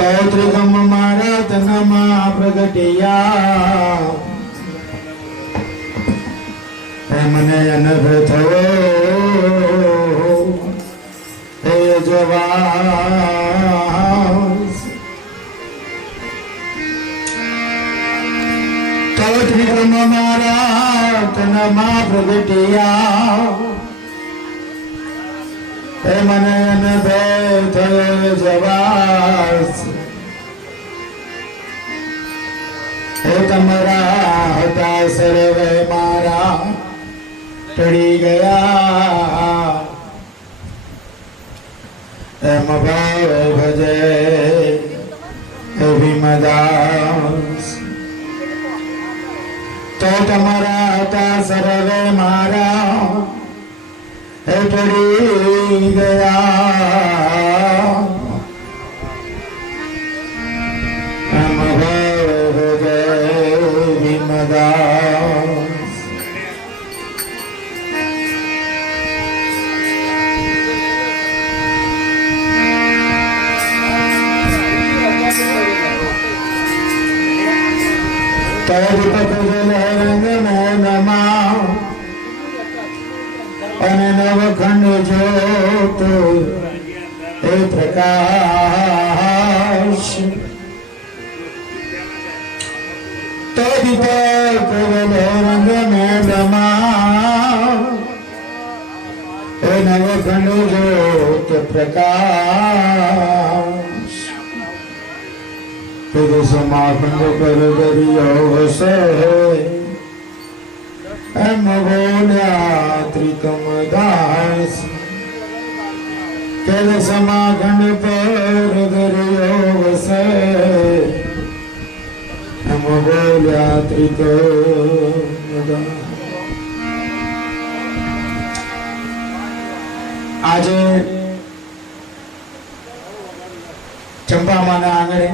તો ત્રિગમ મારા તનમાં પ્રગટિયા મને અનભ થયો હે જવાસ તો ત્રિગમ મારા તનમાં પ્રગટિયા હે મને અનભ થયો જવાસ હે તમારા હતા સર્વે મારા ટળી ગયા એમ ભાવ ભજે ભીમદાસ તો તમારા હતા સર્વે મારા હે ટળી ગયા એમ ભાવ ભજે ભીમદાસ અને નવખંડ જોત એ પ્રકાશ તો દીપક રંગ મેં બ્રહ્મા એ નવખંડ જોત પ્રકાશ फिर समाखंड कर दरियो हसे एम बोल्या त्रिकम दास फिर समाखंड पर दरियो हसे एम बोल्या त्रिकम दास આજે ચંપામાના આંગણે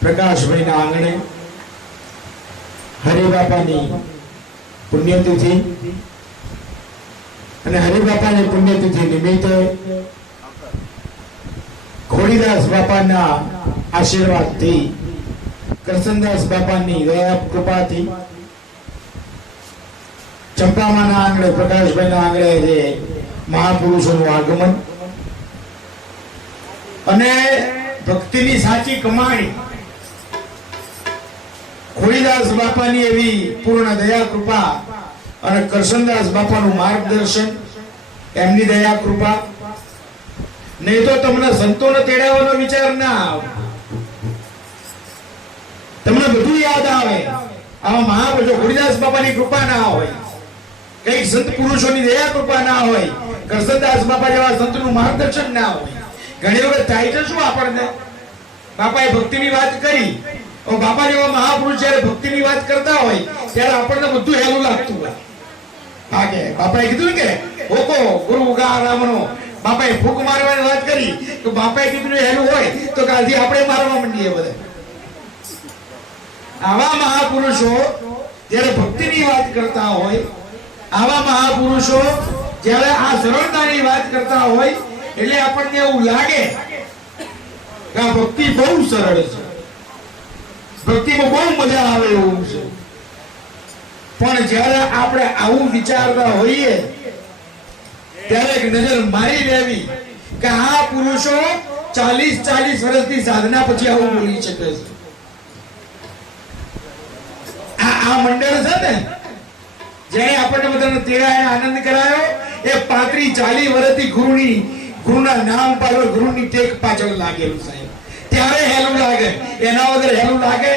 પ્રકાશભાઈ ના આંગણે હરિબાપાની પુણ્યતિથિ અને હરિબાપાની પુણ્યતિથિ નિમિત્તે ખોડીદાસ બાપાના આશીર્વાદથી કરસનદાસ બાપાની દયા કૃપાથી ચંપામાના આંગણે પ્રકાશભાઈના આંગણે જે મહાપુરુષોનું આગમન અને ભક્તિની સાચી કમાણી ખોડીદાસ બાપાની એવી પૂર્ણ દયા કૃપા અને કરસનદાસ બાપાનું માર્ગદર્શન એમની દયા કૃપા નહીં તો તમને સંતોને તેડાવવાનો વિચાર ના આવે તમને બધું યાદ આવે આવા મહાપુરુષો ખોડીદાસ બાપાની કૃપા ના હોય કઈક સંત પુરુષોની દયા કૃપા ના હોય કરસનદાસ બાપા જેવા સંતનું માર્ગદર્શન ના હોય ઘણી વખત થાય છે શું આપણને બાપાએ ભક્તિની વાત કરી બાપા જેવા મહાપુરુષ જયારે ભક્તિની વાત કરતા હોય ત્યારે આપણને બધું હેલું લાગતું હોય આગે બાપાએ કીધું કે હોકો ગુરુ ઉગારામનો બાપાએ ફૂંક મારવાની વાત કરી તો બાપાએ કીધું હેલું હોય તો કાલથી આપણે મારવા માંડીએ બધા આવા મહાપુરુષો જ્યારે ભક્તિની વાત કરતા હોય આવા મહાપુરુષો જ્યારે આ સરળતાની વાત કરતા હોય એટલે આપણને એવું લાગે કે આ ભક્તિ બહુ સરળ છે ભક્તિમાં બહુ મજા આવે એવું છે પણ જ્યારે આપણે આવું વિચારતા હોઈએ ત્યારે એક નજર મારી લેવી કે આ પુરુષો 40 વર્ષની સાધના પછી આવું બોલી શકે છે આ મંડળ છે ને જેને આપણને બધાને તેડાય આનંદ કરાયો એ 35-40 વર્ષથી ગુરુના નામ પાછળ ગુરુની ટેક પાછળ લાગેલું સાહેબ ત્યારે હેલું લાગે એના વગર હેલું લાગે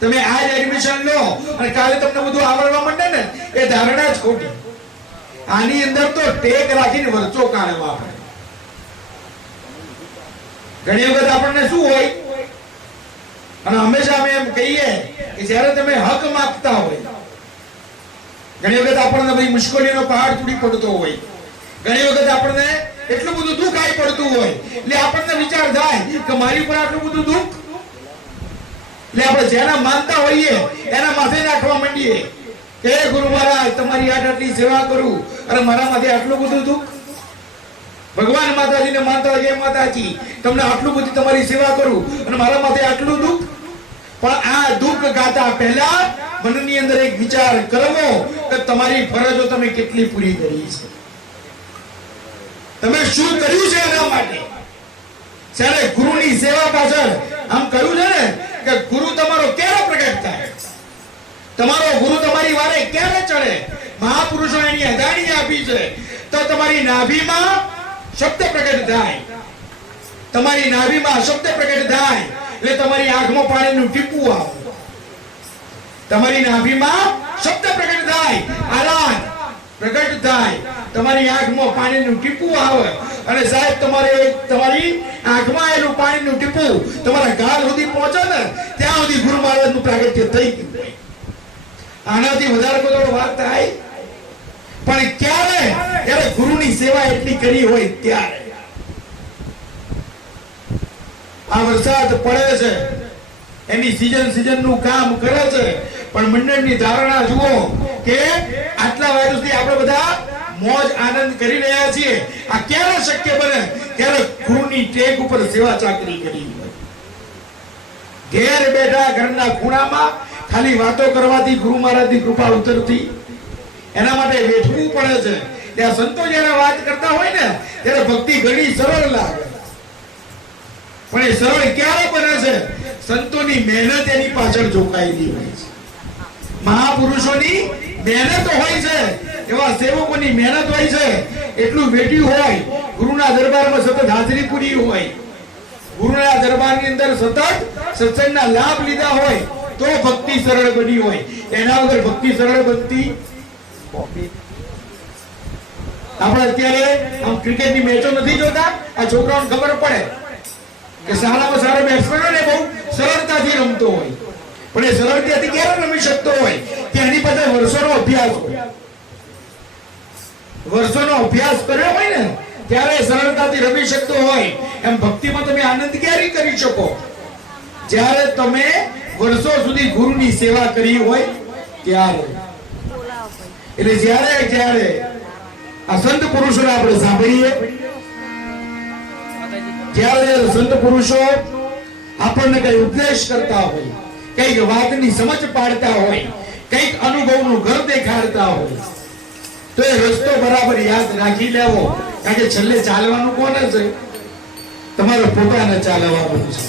તમે આજ એડમિશન લો અને કાલે તમને બધું આવડવા માંડે ને એ ધારણા જ ખોટી આની અંદર તો ટેક રાખીને વર્ષો કાઢવા પડે ઘણી વખત આપણને શું હોય અને હંમેશા અમે એમ કહીએ કે જ્યારે તમે હક માંગતા હોય ઘણી વખત આપણને બધી મુશ્કેલીનો પહાડ તૂટી પડતો હોય ઘણી વખત આપણને એટલું બધું દુઃખ આવી પડતું હોય એટલે આપણને વિચાર થાય કે મારી ઉપર આટલું બધું દુઃખ એટલે આપણે જેના માનતા હોઈએ એના માથે નાખવા માંડીએ કે ગુરુ મહારાજ તમારી આટલી સેવા કરું અને મારા માથે આટલું બધું દુઃખ ભગવાન માતાજીને માનતા હોય, માતાજી તમને આટલું બધી તમારી સેવા કરું અને મારા માથે આટલું દુઃખ. પણ આ દુઃખ ગાતા પહેલા મનની અંદર એક વિચાર કરવો કે તમારી ફરજો તમે કેટલી પૂરી કરી છે, તમે શું કર્યું છે એના માટે. જ્યારે ગુરુની સેવા પાછળ આમ કહ્યું છે ને કે ગુરુ તમારો ક્યારે પ્રગટ થાય, તમારો ગુરુ તમારી વારે ક્યારે ચડે. મહાપુરુષો એની અદાણી આપી છે તો તમારી નાભીમાં શબ્દ પ્રગટ થાય, તમારી નાભીમાં શબ્દ પ્રગટ થાય એટલે તમારી આંખમાં પાણીનું ટીપું આવે, તમારી નાભીમાં શબ્દ પ્રગટ થાય, આરાધ પ્રગટ થાય, તમારી આંખમાં પાણીનું ટીપું આવે અને સાહેબ તમારી આંખમાં આવેલું પાણીનું ટીપું તમારા ગાલ સુધી પહોંચે ને ત્યાં સુધી ગુરુ મહારાજનું પ્રાગટ્ય થઈ ગયું. આનાથી વધારે કોઈ વાત થાય પણ ક્યારે? જ્યારે ગુરુની સેવા એટલી કરી હોય ત્યારે. આ વરસાદ પડે છે, એની સીઝન નું કામ કરે છે, પણ મંડળની ધારણા જુઓ કે આટલા વર્ષથી આપણે બધા મોજ આનંદ કરી રહ્યા છીએ. આ ક્યારે શક્ય બને? ત્યારે ગુરુની ટેક ઉપર સેવા ચાકરી કરી હોય. ઘેર બેઠા ઘરના ખૂણામાં ખાલી વાતો કરવાથી ગુરુ મહારાજની કૃપા ઉતરતી, એના માટે બેઠવું પડે છે. ત્યાં સંતો જ્યારે વાત કરતા હોય ને ત્યારે ભક્તિ ઘણી સરળ લાગે, પણ એ સરળ ક્યારે બને છે? સંતોની મહેનત એની પાછળ જોકાયેલી હોય છે, મહાપુરુષોની મહેનત હોય છે, એવા સેવકોની મહેનત હોય છે, એટલું વેટ્યું હોય, ગુરુના દરબારમાં સતત હાજરી પૂરી હોય, ગુરુના દરબારની અંદર સતત સત્સંગના લાભ લીધા હોય તો ભક્તિ સરળ બની હોય. એના વગર ભક્તિ સરળ બનતી. આપણે અત્યારે આમ ક્રિકેટની મેચો નથી જોતા, આ છોકરાઓને ખબર પડે કે સારામાં સારો બેટ્સમેન ને બહુ સરળતાથી રમતો હોય, પણ એ સરળતાથી ક્યારે રમી શકતો હોય કે એની પાસે વર્ષોનો અભ્યાસ હોય, વર્ષોનો અભ્યાસ કર્યો હોય ને ત્યારે સરળતાથી રમી શકતો હોય. એમ ભક્તિમાં તમે આનંદ ક્યારે કરી શકો? જ્યારે તમે વર્ષો સુધી ગુરુની સેવા કરી હોય ત્યારે. એટલે જ્યારે આ સંત પુરુષોને આપણે સાંભળીએ, જ્યારે સંત પુરુષો આપણને કઈ ઉપદેશ કરતા હોય, કઈક વાતની સમજ પાડતા હોય, કઈક અનુભવનું ઘર દેખાડતા હોય તો એ રસ્તો બરાબર યાદ રાખી લેવો. કારણ કે છેલ્લે ચાલવાનું કોને છે? તમારે પોતાને ચાલવાનું છે.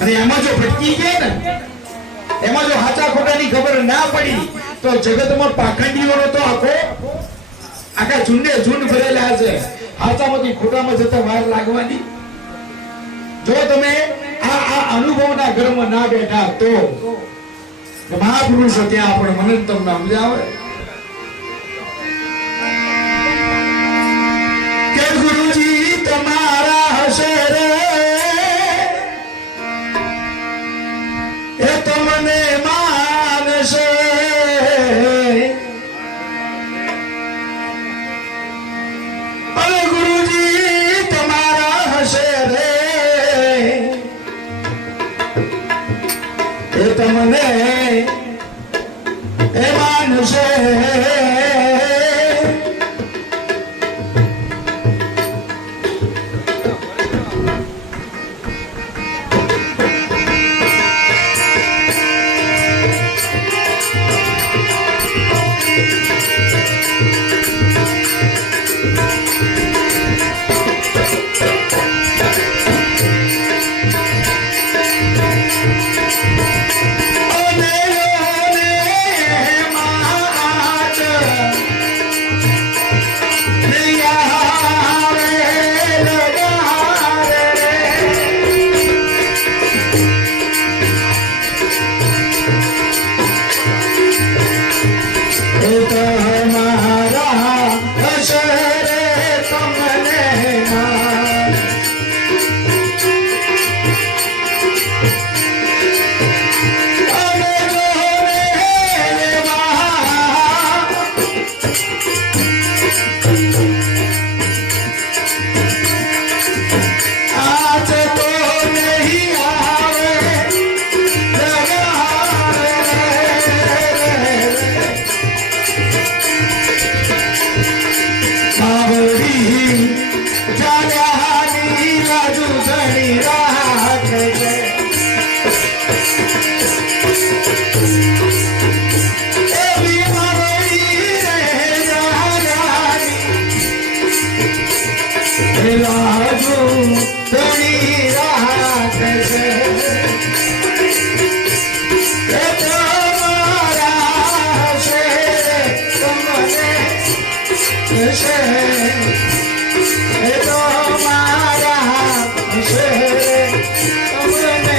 અને એમાં જો ભટકી ગયા ને, એમાં જો સાચા ખોટાની ખબર ના પડી તો જગતમાં પાખંડીઓનો તો આખા ઝુંડ ભરેલા છે. સાચામાંથી ખોટામાં જતા વાર લાગવાની. જો તમે આ અનુભવના ઘરમાં ના બેઠા તો મહાપુરુષો ત્યાં આપણે મને તમને સમજાવે કે ગુરુજી તમારા હશે રે, એ તમને માનશે, અરે ગુરુજી તમારા હશે રે, એ તમને એ માનશે. રાજુ ધણી રાખે એ તમારા છે તમને છે એ તમારા છે તમને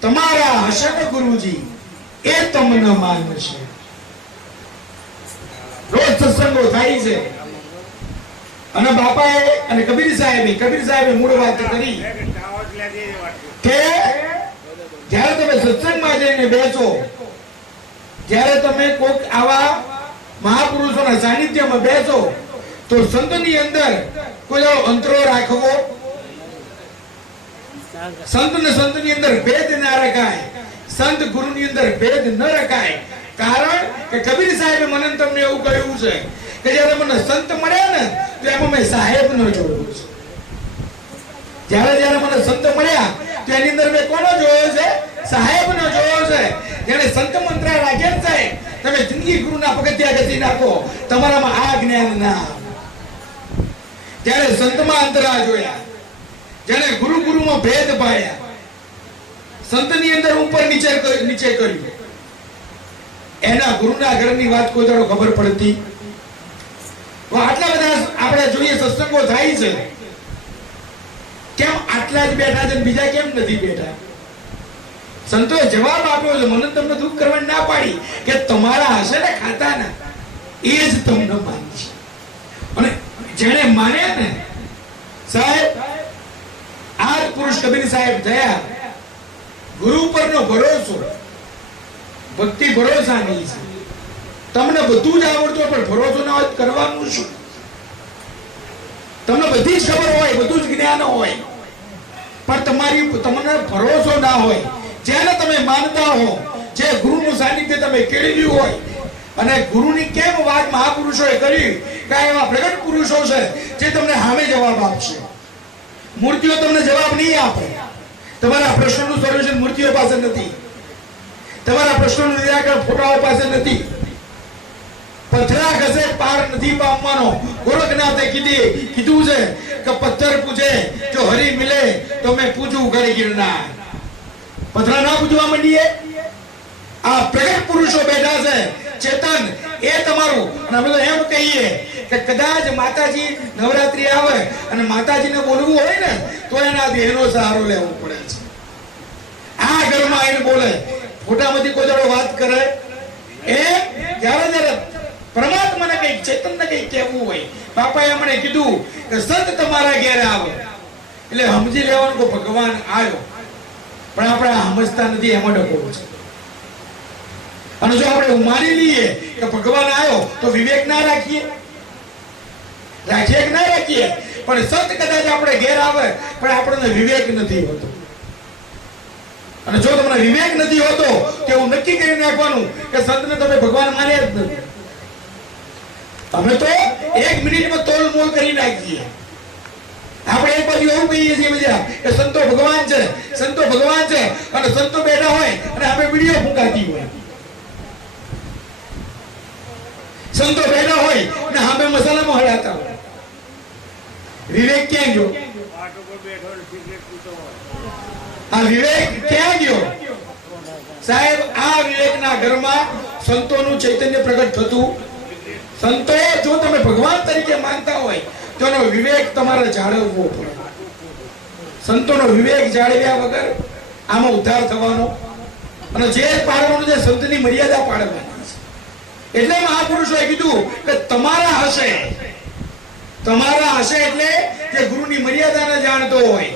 તમારા હશે ને ગુરુજી એ તમને માનશે. રોજ સત્સંગો થાય છે અને બાપાએ અને કબીર સાહેબે મૂળ વાત કરી કે જ્યારે તમે સત્સંગમાં જઈને બેસો, જ્યારે તમે કોઈક આવા મહાપુરુષોના સાનિધ્યમાં બેસો તો સંતની અંદર કોઈ એવો અંતરો રાખવો, સંત ને સંતની અંદર ભેદ ના રખાય, સંત ગુરુની અંદર ભેદ ન રખાય. કારણ કે કબીર સાહેબે મને તમને એવું કહ્યું છે કે જ્યારે મને સંત મળ્યા ને તો એમાં મેં સાહેબ નો જોયો છે. જ્યારે મને સંત મળ્યા તો એની અંદર મેં કોનો જોયો છે? સાહેબ નો જોયો છે. જેને સંત મંત્ર રાખે છે તમે જિંદગી ગુરુના પગથિયા ગતિ નાખો, તમારામાં આ જ્ઞાન ના. ત્યારે સંતમાં અંતરા જોયા, જેને ગુરુમાં ભેદ પાયા, સંતની અંદર ઉપર નીચે કર્યું, એના ગુરુના ઘરની વાત કોઈ દાડો ખબર પડતી. આટલા બધા આપણે જોઈએ સત્સંગો થાય છે, કેમ આટલા જ બેઠા છે બીજા કેમ નથી બેઠા? સંતોએ જવાબ આપ્યો છે, મને તમને દુઃખ કરવાની ના પાડી કે તમારા હશે ને ખાતાના એ જ તમને માનશે. અને જેને માન્યા ને સાહેબ, આ પુરુષ કબીર સાહેબ થયા. ગુરુ પરનો ભરોસો ભક્તિ ભરોસાની છે. તમને બધું જ આવડતું પણ ભરોસો ના હોય કરવાનું શું? તમને બધી જ ખબર હોય, બધું જ જ્ઞાન હોય, પણ તમને ભરોસો ના હોય. જેને તમે માનતા હો, જે ગુરુનું સાનિધ્ય તમે કેળવ્યું હોય, અને ગુરુની કેમ વાત મહાપુરુષોએ કરી કે એવા પ્રગટ પુરુષો છે જે તમને સામે જવાબ આપશે. મૂર્તિઓ તમને જવાબ નહીં આપે. તમારા પ્રશ્નોનું સોલ્યુશન મૂર્તિઓ પાસે નથી, તમારા પ્રશ્નોનું નિરાકરણ ફોટાઓ પાસે નથી. પથરા ઘસે પાર નથી પામવાનો. ગોરખનાથે કીધું છે કે પથ્થર પૂછે જો હરી મિલે તો મેં પૂછું કરી ગિરનાર. પથરા ના પૂછવા માંડીએ. આ પ્રગટ પુરુષો બેઠા છે ચેતન, એ તમારું. અને અમે તો એમ કહીએ કે કદાચ માતાજી નવરાત્રી આવે અને માતાજીને બોલવું હોય ને તો એના દેહનો સહારો લેવો પડે છે. આ ઘરમાં આવીને બોલે, ફોટામાંથી કોઈ દાડો વાત કરે. એ જ્યારે પરમાત્માને કંઈક ચેતનને કંઈક કહેવું હોય, બાપાએ અમને કીધું કે સંત તમારા ઘેર આવે એટલે સમજી લેવાનું કે ભગવાન આવ્યો. પણ આપણે સમજતા નથી, એમાં ડકો છે. અને જો આપણે માની લઈએ કે ભગવાન આવ્યો તો વિવેક ના રાખીએ કે ના રાખીએ. પણ સંત કદાચ આપણે ઘેર આવે પણ આપણને વિવેક નથી હોતો. અને જો તમને વિવેક નથી હોતો તો એવું નક્કી કરી નાખવાનું કે સંતને તમે ભગવાન માન્યા જ નથી. અમે તો 1 મિનિટમાં તોલ મોલ કરી નાખીએ. આપણે એક બાજુ એવું કહીએ છીએ બધા કે સંતો ભગવાન છે, સંતો ભગવાન છે, અને સંતો બેઠા હોય અને આપણે વિડીયો ફૂંકાતી હોય. સંતો બેઠા હોય અને આપણે મસાલામાં હળાતા હોય. વિવેક ક્યાં ગયો? આ વિવેક ક્યાં ગયો? સાહેબ, આ વિવેકના ઘરમાં સંતોનું ચૈતન્ય પ્રગટ થતું. સંતો જો તમે ભગવાન તરીકે માનતા હોય તો એનો વિવેક તમારે જાળવવો પડે. સંતોનો વિવેક જાળવ્યા વગર આમાં ઉદ્ધાર થવાનો અને જે પાડવાનું છે સંતની મર્યાદા પાડવાની છે. એટલે મહાપુરુષોએ કીધું કે તમારા હશે એટલે જે ગુરુની મર્યાદાને જાણતો હોય.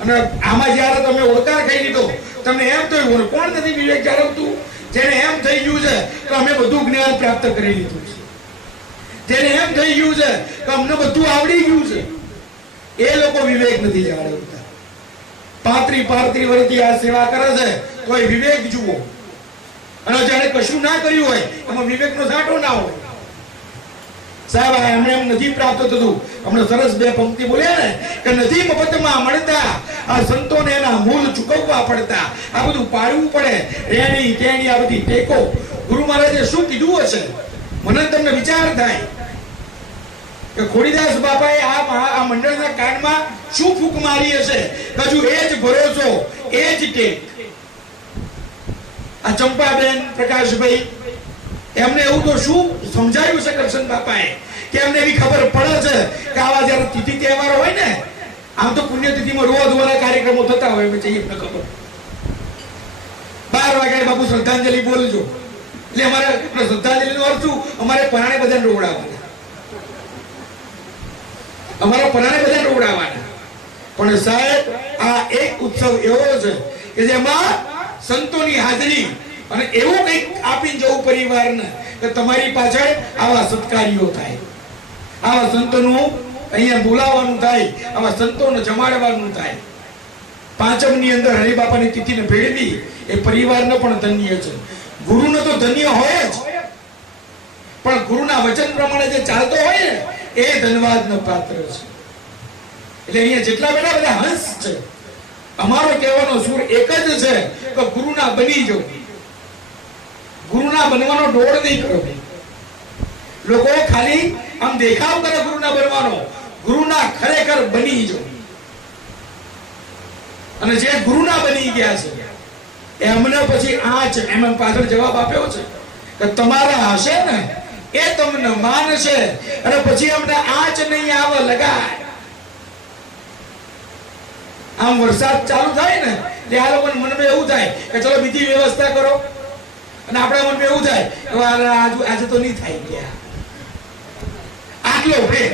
અને આમાં જ્યારે તમે ઓળકાર ખાઈ લીધો, તમને એમ થયું કોણ નથી વિવેક જાળવતું? જેને એમ થઈ ગયું છે કે અમે બધું જ્ઞાન પ્રાપ્ત કરી લીધું છે, જેને એમ થઈ ગયું છે કે અમને બધું આવડી ગયું છે, એ લોકો વિવેક નથી જાળવતા. 35 વર્ષથી આ સેવા કરે છે તો એ વિવેક જુઓ. અને જેને કશું ના કર્યું હોય એમાં વિવેકનો સાટો ના હોય. સાહેબ, એમને એમ નથી પ્રાપ્ત થતું. હમણાં સરસ 2 પંક્તિ બોલ્યા ને કે નથી મફતમાં મળતા, આ સંતોને એના મૂળ ચૂકવવા પડતા. આ બધું પાડવું પડે, રેણી ટેણી આ બધી ટેકો. ગુરુ મહારાજે શું કીધું હશે? મને તમને વિચાર થાય કે ખોડીદાસ બાપાએ આ મંડળના કાનમાં શું ફૂંક મારી હશે? હજુ એ જ ભરોસો, એ જ ટેક. આ ચંપાબેન, પ્રકાશભાઈ, એમને એવું તો શું સમજાયું છે કરશન બાપાએ કે એમને એવી ખબર પડે છે કે આવા જયારે તિથિ તહેવારો હોય ને, આમ તો પુણ્યતિથિમાં રોજ વાળા કાર્યક્રમો થતા હોય, એમને ખબર 12 વાગ્યા બાપુ શ્રદ્ધાંજલિ બોલજો, એટલે અમારે શ્રદ્ધાંજલિ નો અર્થ શું? અમારે પરાણે બધાને રોવડાવવાના, અમારા પરાણે બધાને રોવડાવવાના. પણ સાહેબ, આ એક ઉત્સવ એવો છે કે જેમાં સંતોની હાજરી અને એવું કંઈક આપી જવું પરિવારને કે તમારી પાછળ આવા સત્કાર્યો થાય, આવા સંતોનું અહીંયા બોલાવવાનું થાય, આવા સંતોને જમાડવાનું થાય. પાંચમની અંદર હરિબાપાની તિથિને ભેળવી એ પરિવારને પણ ધન્ય છે. ગુરુને તો ધન્ય હોય જ, પણ ગુરુના વચન પ્રમાણે જે ચાલતો હોય ને એ ધન્યવાદનો પાત્ર છે. એટલે અહીંયા જેટલા બધા હંસ છે, અમારો કહેવાનો સુર એક જ છે કે ગુરુના બની જવું. ગુરુના બનવાનો દોડ નહીં કરો. લોકો ખાલી આમ દેખાવ કરે ગુરુના બનવાનો, ગુરુના ખરેખર બની જવું. અને જે ગુરુના બની ગયા છે એમને પછી એમને પાછળ જવાબ આપ્યો છે કે તમારા હશે ને એ તમને માનશે, અને પછી અમને આંચ નહીં આવે લગાય. આમ વરસાદ ચાલુ થાય ને એટલે આ લોકોને મનમાં એવું થાય કે ચલો બીજી વ્યવસ્થા કરો, અને આપણા મનમાં એવું થાય આજે તો નહીં થાય ગયા આટલો ભેગ.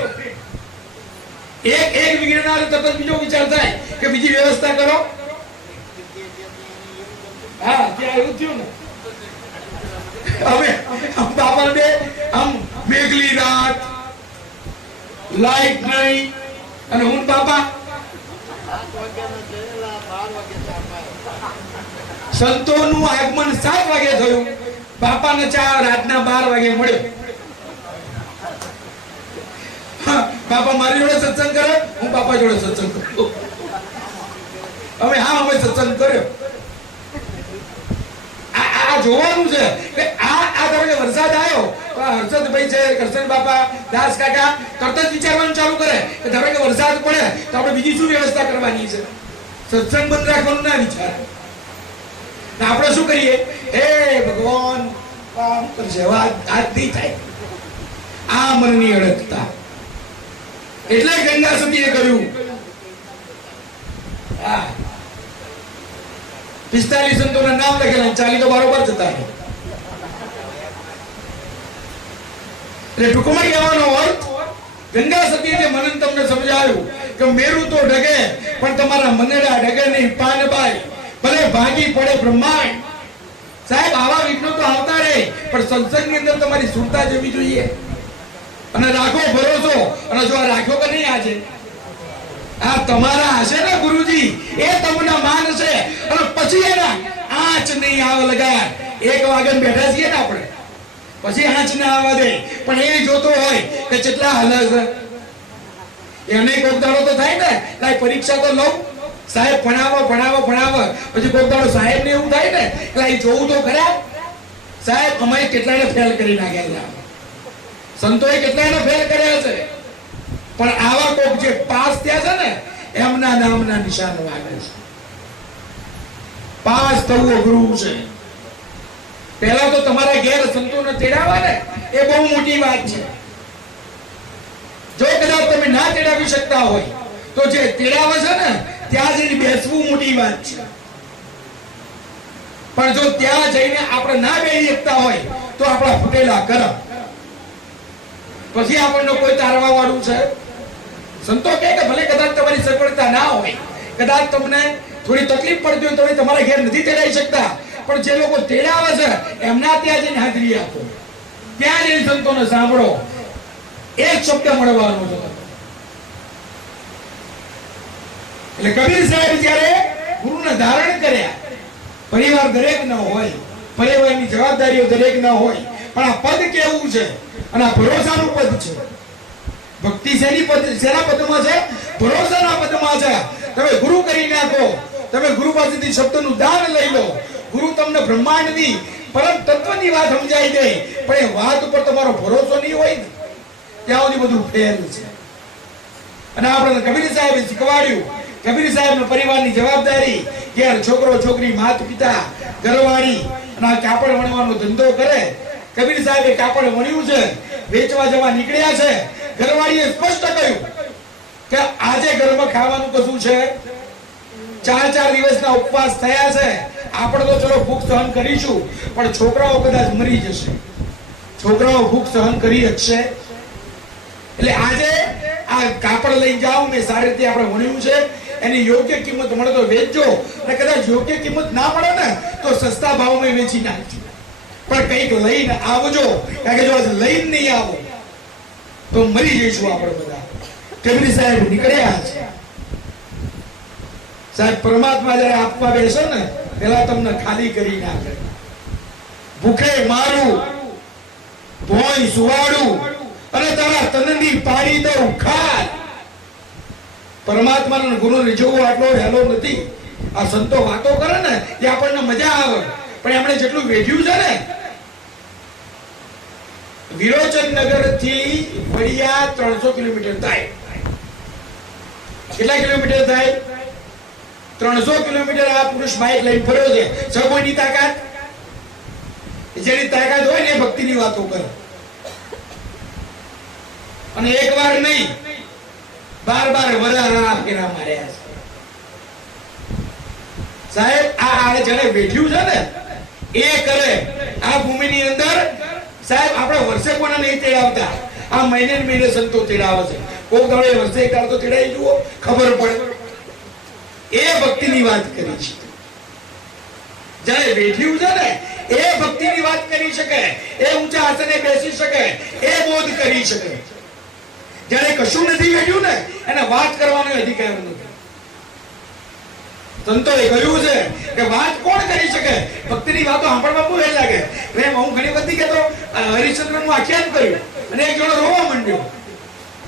એક વિગ્રહ તરત બીજો વિચાર થાય કે બીજી વ્યવસ્થા કરો. હા, ત્યાં એવું થયું ને. હવે બાપા બે આમ મેઘલી રાત, લાઈટ નહીં, અને હું બાપા સંતોનું આગમન 7 વાગે થયું, બાપાને ચા રાતના 12 વાગે મળ્યો. બાપા મારી જોડે સત્સંગ કરે, હું બાપા જોડે સત્સંગ કરું. હવે અમે સત્સંગ કર્યો. આ જોવાનું છે કે આ ધારો વરસાદ આવ્યો તો હર્ષદભાઈ છે, કરશન બાપા, દાસ કાકા તરત જ વિચારવાનું ચાલુ કરે કે ધારો કે વરસાદ પડે તો આપણે બીજી શું વ્યવસ્થા કરવાની છે. સત્સંગ બંધ રાખવાનું ના વિચાર. આપણે શું કરીએ? હે ભગવાન, આમ કરશે, આજ નહીં થાય. આ મનની અડગતા. એટલે ગંગા સતીએ કહ્યું, 45 સંતોના નામ લખેલા, 40 તો બરોબર જતા. એટલે ટૂંકમાં કહેવાનો અર્થ, ગંગા સતીએ જે મનન તમને સમજાવ્યું કે મેરુ તો ડગે પણ તમારા મનેડા ડગે નહીં. પાનબાઈ ભલે ભાગી પડે બ્રહ્માંડ. સાહેબ, આવા વિઘ્નો તો આવતા રહે, પણ સત્સંગની અંદર તમારી સુરતા જવી જોઈએ. અને રાખો ભરોસો. અને જો આ રાખ્યો કે નહીં, આજે આ તમારા હશે ને ગુરુજી, એ તમને માનશે, અને પછી એના આંચ નહીં આવે લગાડ. 1 વાગે બેઠા છીએ ને આપણે, પછી આંચ ના આવવા દે, પણ એ જોતો હોય કે કેટલા હાલે છે. એને કોક દાડો તો થાય ને, લાય પરીક્ષા તો લઉં, સાહેબ ભણાવો, પછી કોક દાડો સાહેબ ને એવું થાય ને, લાય જોવું તો ખરા. સાહેબ, અમે કેટલાને ફેલ કરી નાખ્યા છે, સંતોએ કેટલાને ફેલ કર્યા છે, પણ આવા કોક જે પાસ થયા છે ને એમના નામના નિશાન વાગે છે. પાસ થવું અઘરું છે. પહેલા તો તમારા ઘેર સંતોને તેડાવવા ને એ બહુ મોટી વાત છે. જો કદાચ તમે ના તેડાવી શકતા હોય તો જે તેડાવે છે ને ત્યાં જઈને બેસવું મોટી વાત છે. પણ જો ત્યાં જઈને આપણે ના બેસી શકતા હોય તો આપણા ફૂટેલા કરમ. પછી આપણને કોઈ તારવા વાળું છે? સંતો કહે કે ભલે કદાચ તમારી સફળતા ના હોય, કદાચ તમને થોડી તકલીફ પડતી હોય, તમે તમારા ઘેર નથી તેડાવી શકતા, પણ જે લોકો તેડાવે છે એમના ત્યાં જઈને હાજરી આપો, ત્યાં જઈને સંતોને સાંભળો. એક શબ્દ મળવાનો છે. એટલે કબીર સાહેબ જ્યારે ગુરુને ધારણ કર્યા, પરિવાર દરેક ન હોય, પરિવારની જવાબદારીઓ દરેક ન હોય, પણ આ પદ કેવું છે, અને આ ભરોસાનું પદ છે. ભક્તિ શેના પદમાં છે? ભરોસાના પદમાં છે. તમે ગુરુ કરી નાખો, તમે ગુરુ પાસેથી શબ્દનું દાન લઈ લો, ગુરુ તમને બ્રહ્માંડની પરમ તત્વની વાત સમજાઈ જાય, પણ એ વાત ઉપર તમારો ભરોસો નહીં હોય ને ત્યાં સુધી બધું ફેલ છે. અને આપણે કબીર સાહેબે શીખવાડ્યું, કબીર સાહેબનો પરિવારની જવાબદારી, ઘેર છોકરો છોકરી માતા પિતા ઘરવાળી અને કાપડ વણવાનો ધંધો કરે. કબીર સાહેબે કાપડ વણ્યું છે, વેચવા જવા નીકળ્યા છે. ઘરવાળીએ સ્પષ્ટ કહ્યું કે આજે ઘરમાં ખાવાનું કશું છે? 4 દિવસના ઉપવાસ થયા છે, આપણે તો ચલો ભૂખ સહન કરીશું, પણ છોકરાઓ કદાચ મરી જશે. છોકરાઓ ભૂખ સહન કરી શકશે? એટલે આજે આ કાપડ લઈ જાઓ, મેં સારી રીતે આપણે વણ્યું છે, એની યોગ્ય કિંમત મળે તો વેચજો, અને કદાચ યોગ્ય કિંમત ના મળે ને તો સસ્તા ભાવમાં વેચી નાખજો, પણ કંઈક લઈને આવજો. કારણ કે જો આજે લઈને નહીં આવો તો મરી જઈશું આપણે બધા. કબીર સાહેબ નીકળ્યા છે. સાહેબ પરમાત્મા જયારે આપવા બેસે ને પેલા તમને ખાલી કરી નાખે. ભૂખે મારું, ભોય સુવાડું, અને તારા તનની પાડી દઉં ખાલ. પરમાત્માનો ગુરુ જોવો આટલો હેલો નથી. આ સંતો વાતો કરે ને એ આપણને મજા આવે, પણ એમણે જેટલું વેઠ્યું છે ને, વિરોચનનગર થી વડિયા 300 કિલોમીટર થાય. કેટલા કિલોમીટર થાય? 300 કિલોમીટર આ પુરુષ બાઇક લઈને ફર્યો છે. સગોની તાકાત, જેની તાકાત હોય ને એ ભક્તિની વાતો કરે. અને એક વાર નહીં, 12 વરારા ફેરા માર્યા છે. સાહેબ આ જેને બેઠ્યું છે ને એ કરે. આ ભૂમિની અંદર સાહેબ આપણે વર્ષે કોને નહીં તેડાવતા, આ મહિને સંતો તેડાવે છે. કોક દાડે વર્ષે એક તો તેડાઈ જુઓ, ખબર પડે. એ ભક્તિની વાત કરી છે. જ્યારે બેઠ્યું છે ને એ ભક્તિની વાત કરી શકે, એ ઊંચા આસને બેસી શકે, એ બોધ કરી શકે. જ્યારે કશું નથી બેઠ્યું ને એને વાત કરવાનો અધિકાર નથી. સંતોએ કહ્યું છે કે વાત કોણ કરી શકે? ભક્તિની વાતો સાંભળવા બહુ એ લાગે. હું ઘણી બધી કહેતો હરિશ્ચંદ્રનું આખ્યાન કર્યું અને એક જણો રોવા માંડ્યો.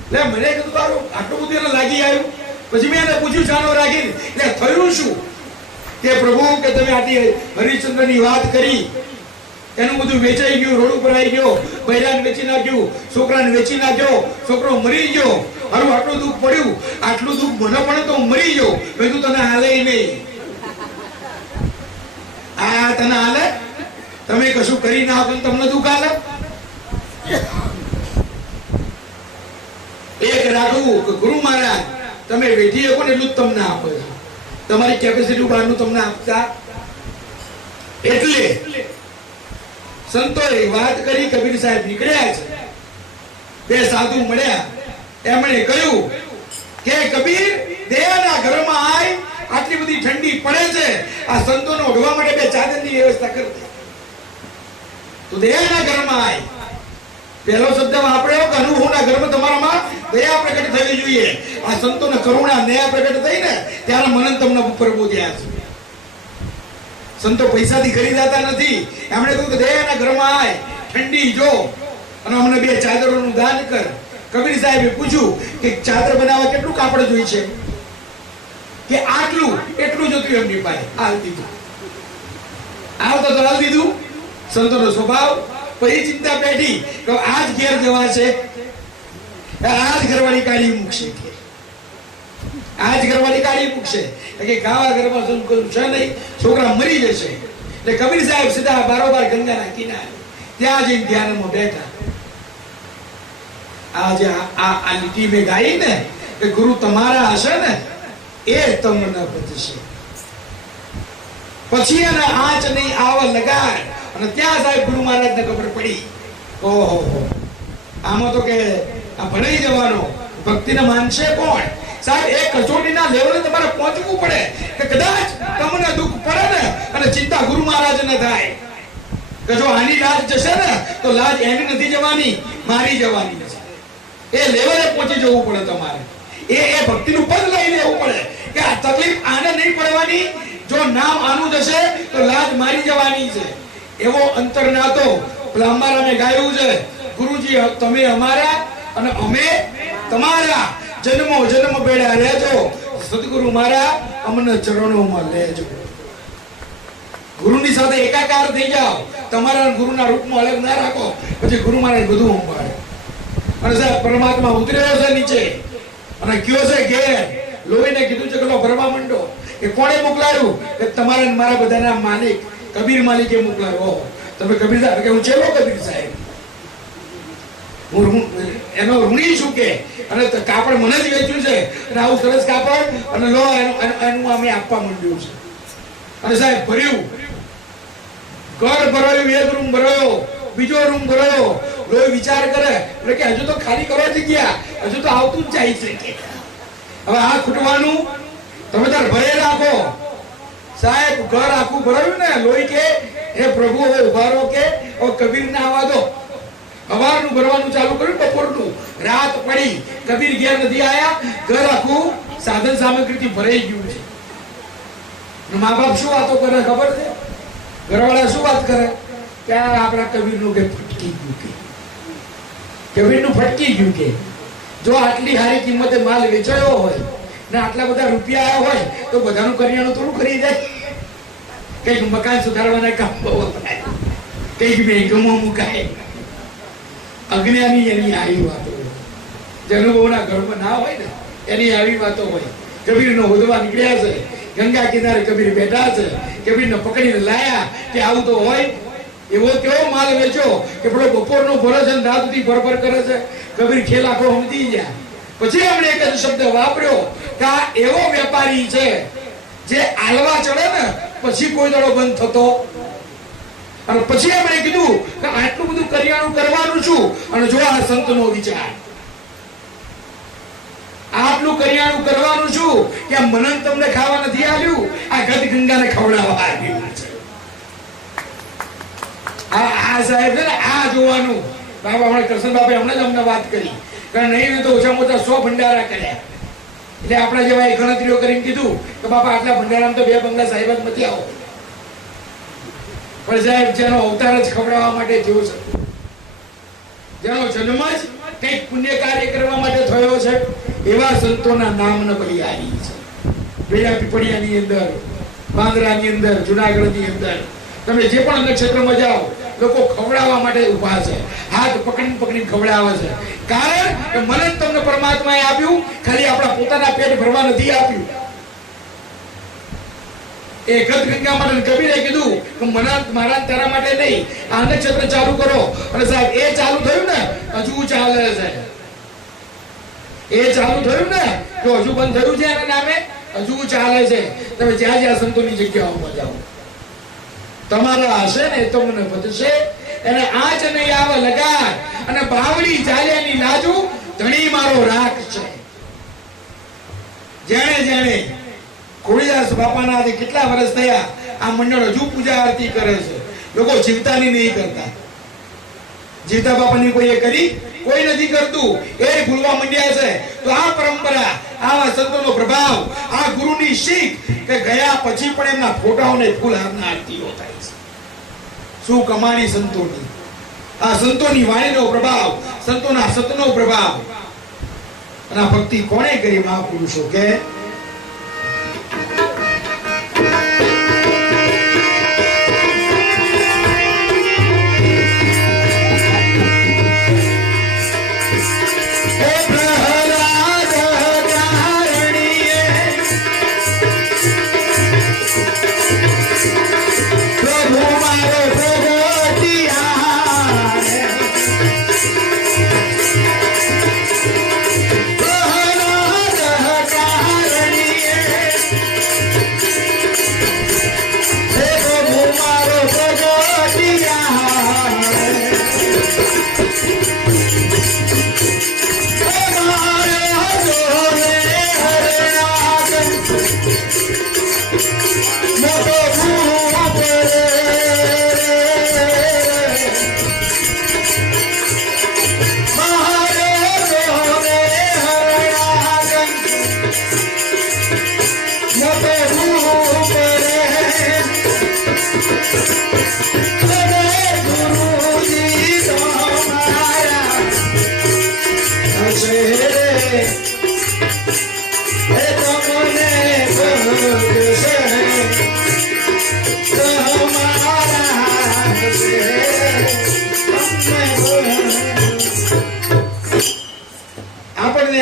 એટલે મને કીધું તારું આટલું બધું એને લાગી આવ્યું. પછી મેં એને પૂછ્યું ચાનો રાખીને, એટલે થયું શું કે પ્રભુ કે તમે આટલી હરિશ્ચંદ્રની વાત કરી, એનું બધું વેચાઈ ગયું, રોડ ઉપર આવી ગયો, બૈરાને વેચી નાખ્યું, છોકરાને વેચી નાખ્યો, છોકરો મરી ગયો, હારું આટલું દુઃખ પડ્યું, આટલું દુઃખ મને પડે તો મરી ગયો. મેં તું તને હાલે નહીં, આ તને હાલે? તમે કશું કરી ના આપો તમને દુઃખ હાલે? એક રાખવું ગુરુ મહારાજ તમે વેઠી શકો ને એટલું જ તમને આપે છે. તમારી કેપેસિટી બહારનું તમને આપતા. એટલે સંતોએ વાત કરી, કબીર સાહેબ નીકળ્યા છે. બે સાધુ મળ્યા, એમણે કહ્યું કે કબીર દેવના ઘરમાં આય, આટલી બધી ઠંડી પડે છે, આ સંતોને ઓઢવા માટે બે ચાદરની વ્યવસ્થા કરી દે. તો દેવના ઘરમાં આય, પહેલો શબ્દ વાપર્યો કે અનુભવના ઘરમાં તમારામાં દયા પ્રગટ થવી જોઈએ. આ સંતોને કરુણા દયા પ્રગટ થઈ ને ત્યારે મનન તમને ઉપર બોધ્યા છે. સંતો પૈસાથી ખરીદાતા નથી. એમણે કહ્યું કે દયાના ઘરમાં આય, ઠંડી જો અને અમને બે ચાદરોનું દાન કર. કબીર સાહેબે પૂછ્યું કે ચાદર બનાવવા કેટલું કાપડ જોઈએ છે? કે આટલું, એટલું જ હતું એમની પાસે. હાલ દીધું, આવતો તો હાલ દીધું. સંતોનો સ્વભાવ. પછી ચિંતા બેઠી કે આજ ઘેર જવા છે, આજ ઘરવાળી કાઢી મૂકશે, આજ ઘરવાળી કાઢી મૂકશે કે ગાવા ઘરમાં છે નહીં, છોકરા મરી જશે. એટલે કબીર સાહેબ સીધા બારોબાર ગંગાના કિનારે ત્યાં જઈને ધ્યાનમાં બેઠા. આજે આ લીટી મેં ગાઈ ને કે ગુરુ તમારા હશે ને એ તમને બચશે. પછી એને આંચ નહીં આવ લગાડ. અને ત્યાં સાહેબ ગુરુ મહારાજને ખબર પડી, ઓહો આમાં તો કે આ ભણાઈ જવાનો. ભક્તિને માનશે કોણ? સાહેબ એક કચોટીના લેવલે તમારે પહોંચવું પડે કે કદાચ તમને દુઃખ પડે ને અને ચિંતા ગુરુ મહારાજને થાય કે જો આની લાજ જશે ને તો લાજ એની નથી જવાની, મારી જવાની છે. એ લેવલે પહોંચી જવું પડે તમારે. એ ભક્તિનું પદ લઈ લેવું પડે કે આ તકલીફ આને નહીં પડવાની, જો નામ આનું જશે તો લાજ મારી જવાની છે. એવો અંતરનાતો અમારાને ગાયું છે, ગુરુજી તમે અમારા અને અમે તમારા, જન્મો જન્મ બેડા રહેજો, સદગુરુ મારા અમને ચરણોમાં લેજો. ગુરુની સાથે એકાકાર થઈ જાઓ, તમારા ગુરુના રૂપમાં અલગ ના રાખો, પછી ગુરુ મહારાજ બધું સંભાળે. અને સાહેબ પરમાત્મા ઉતર્યો છે નીચે અને કયો છે ઘેર લોહીને કીધું છે કે ભરવા માંડો. એ કોણે મોકલાયું? કે તમારા મારા બધાના માલિક કબીર માલિકે મોકલાયો. તમે કબીર સાહેબ કે હું ચેલો કબીર સાહેબ, હું એનો ઋણી છું કે, અને કાપડ મને જ વેચ્યું છે અને આવું સરસ કાપડ અને લો એનું અમે આપવા માંડ્યું છે. અને સાહેબ ભર્યું, ઘર ભરાયું, એક રૂમ ભરાયો, બીજો રૂમ ભરાયો. લોહી વિચાર કરે એટલે કે હજુ તો ખાલી કરવા જગ્યા, હજુ તો આવતું જ જાય છે કે હવે આ ખૂટવાનું, તમે તાર ભરે રાખો. સાહેબ ઘર આખું ભરાયું ને, લોહી કે હે પ્રભુ હવે ઉભા રહો કે હવે કબીર ને આવવા દો. સવારનું ભરવાનું ચાલુ કર્યું, બપોરનું, રાત પડી, કબીર ઘેર નથી આયા, ઘર આખું સાધન સામગ્રીથી ભરાઈ ગયું છે. મા બાપ શું વાતો કરે ખબર છે? ઘરવાળા શું વાત કરે કે આપણા કબીરનું કે ફટકી ગયું, કે કબીરનું ફટકી ગયું, કે જો આટલી સારી કિંમતે માલ વેચાયો હોય ને આટલા બધા રૂપિયા આવ્યા હોય તો બધાનું કરિયાણું થોડું ખરી જાય. કઈક મકાન સુધારવાના કામ વપરાય, કઈક બેંકમાં મુકાય. અજ્ઞાની એની આવી વાતો, જનબોના ઘરમાં ના હોય ને એની આવી વાતો હોય. કબીરનો હોદવા નીકળ્યા છે, ગંગા કિનારે કબીર બેઠા છે, કબીરને પકડીને લાયા કે આવું તો હોય. એવો કેવો માલ વેચ્યો કે પેલો બપોરનો ભરે છે ને રાત સુધી ભરભર કરે છે. કબીર ખેલ આખો સમજી ગયા. પછી એમણે એક જ શબ્દ વાપર્યો કે આ એવો વેપારી છે જે આલવા ચડે ને પછી કોઈ દડો બંધ થતો. અને પછી એમણે કીધું કે આટલું બધું કરિયાણું કરવાનું છું, અને જો આ સંતનો વિચાર, આટલું કરિયાણું કરવાનું છું કે મનન તમને ખાવા નથી આવ્યું, આ ગદ ગંગાને ખવડાવવા આવ્યું છે. આ સાહેબ છે ને, આ જોવાનું. બાબા હમણાં કૃષ્ણ બાપા હમણાં જ અમને વાત કરી, કારણ નહીં તો ઓછામાં ઓછા 100 ભંડારા કર્યા. એટલે આપણા જેવા એ ગણતરીઓ કરીને કીધું કે બાપા આટલા ભંડારામાં તો 2 બંગલા સાહેબ જ નથી આવો. પણ સાહેબ જેનો અવતાર જ ખવડાવવા માટે થયો છે, જેનો જન્મ જ કઈક પુણ્ય કાર્ય કરવા માટે થયો છે, એવા સંતોના નામને બલિહારી છે. વેલા પીપળિયાની અંદર, બાંદ્રાની અંદર, જુનાગઢની અંદર તમે જે પણ નક્ષત્રમાં જાઓ, લોકો ખવડાવવા માટે ઉભા છે, હાથ પકડીને પકડીને ખવડાવે છે. કારણ કે મને તમને પરમાત્માએ આપ્યું, ખાલી આપણા પોતાના પેટ ભરવા નથી આપ્યું. એ ગદ ગંગા માટે કબીરે કીધું કે મને મારા તારા માટે નહીં, આ નક્ષત્ર ચાલુ કરો. અને સાહેબ એ ચાલુ થયું ને હજુ ચાલે છે, એ ચાલુ થયું ને તો હજુ બંધ થયું છે એના નામે હજુ ચાલે છે. તમે જ્યાં જ્યાં સંતોની જગ્યાઓમાં જાઓ, તમારા હશે ને તો મને વધશે. એને આંચ નહીં આવે લગાડ, અને બાવળી ચાલ્યાની લાજુ ધણી મારો રાખ છે. જેણે જેણે ખોડીદાસ બાપાના આજે કેટલા વર્ષ થયા, આ મંડળ હજુ પૂજા આરતી કરે છે. લોકો જીવતાની નહીં કરતા, જીવતા બાપાની કોઈએ કરી? કોઈ નથી કરતું. એ ભૂલવા માંડ્યા છે. તો આ પરંપરા, આવા સંતોનો પ્રભાવ, આ ગુરુની શીખ કે ગયા પછી પણ એમના ફોટાઓને ફૂલહારના આરતીઓ થાય છે. શું કમાણી સંતોની! આ સંતોની વાણીનો પ્રભાવ, સંતોના સતનો પ્રભાવ. અને આ ભક્તિ કોણે કરી? મહાપુરુષો કે Hey,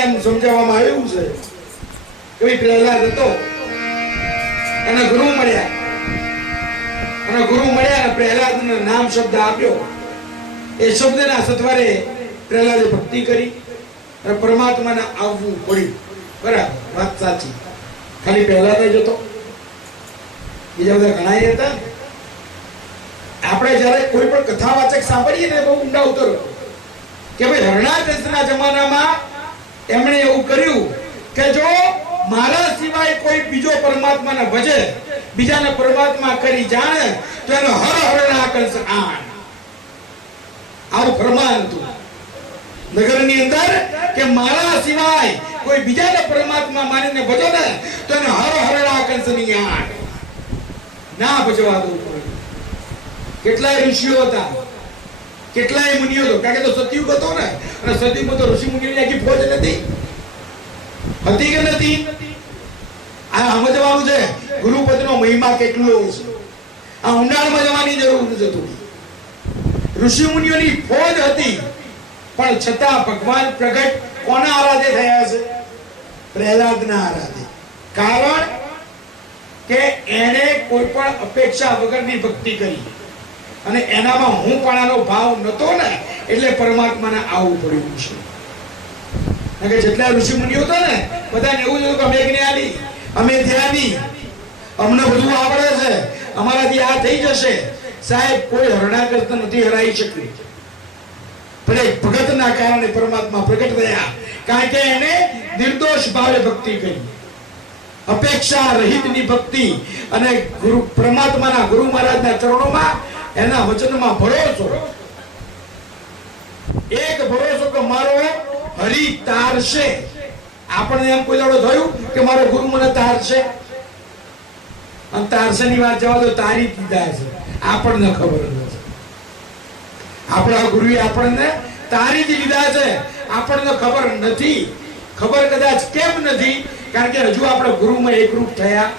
એમ સમજાવવામાં આવ્યું છે કે ભાઈ પ્રહલાદ હતો, એને ગુરુ મળ્યા, અને ગુરુ મળ્યા અને પ્રહલાદને નામ શબ્દ આપ્યો. એ શબ્દના સત્વરે પ્રહલાદે ભક્તિ કરી અને પરમાત્માને આવવું પડ્યું. બરાબર, વાત સાચી. ખાલી પ્રહલાદ જ હતો, બીજા બધા ઘણા હતા. આપણે જયારે કોઈ પણ કથાવાચક સાંભળીએ ને બહુ ઊંડા ઉતરો કે ભાઈ હરણાકૃષ્ણના જમાનામાં એમણે એવું કર્યું કે જો મારા સિવાય કોઈ બીજો પરમાત્માને ભજે, બીજાને પરમાત્મા કરી જાણે તો એનો હર હરણાકૃષ્ણ આણ. આવું ફરમાન હતું નગરની અંદર કે મારા સિવાય કોઈ બીજાને પરમાત્મા માનીને ભજો ને તો એને હર હરણાકૃષ્ણની આણ ના ભજવા દો. કેટલાય ઋષિઓ હતા, કેટલાય મુનિઓ હતો, કારણ કે તો સતયુગ હતો ને, અને સતયુગમાં તો ઋષિ મુનિઓની આખી ફોજ નથી, હતી કે નથી? આ સમજવાનું છે ગુરુપદનો મહિમા કેટલો છે. આ ઊંડાણમાં જવાની જરૂર નથી. ઋષિ મુનિઓની ફોજ હતી, પણ છતાં ભગવાન પ્રગટ કોના આરાધે થયા છે? પ્રહલાદના આરાધે. કારણ કે એને કોઈ પણ અપેક્ષા વગરની ભક્તિ કરી અને એનામાં હું પાણાનો ભાવ નતો ને, એટલે પરમાત્માને આવવું પડ્યું છે. કે જેટલા ઋષિ મુનિઓ હતા ને બધાને એવું જ હતું કે અમે જ્ઞાની, અમે ધ્યાની, અમને બધું આવડે છે, અમારાથી આ થઈ જશે. સાહેબ, કોઈ હરણાકૃષ્ણ નથી હરાઈ શક્યું. ભલે ભગતના કારણે પરમાત્મા પ્રગટ થયા, કારણ કે એને નિર્દોષ ભાવે ભક્તિ કરી, અપેક્ષા રહિતની ભક્તિ, અને ગુરુ પરમાત્માના ગુરુ મહારાજના ચરણોમાં એના વચનમાં ભરોસો. એક ભરોસો કે મારો હરિ તારશે. આપણને એમ કોઈ દાડો થયું કે મારો ગુરુ મને તારશે? અને તારશેની વાત જવા દો, તારી દીધા છે, આપણને ખબર નથી. આપણા ગુરુએ આપણને તારી દીધા છે, આપણને ખબર નથી. ખબર કદાચ કેમ નથી? કારણ કે હજુ આપણે ગુરુમાં એકરૂપ થયા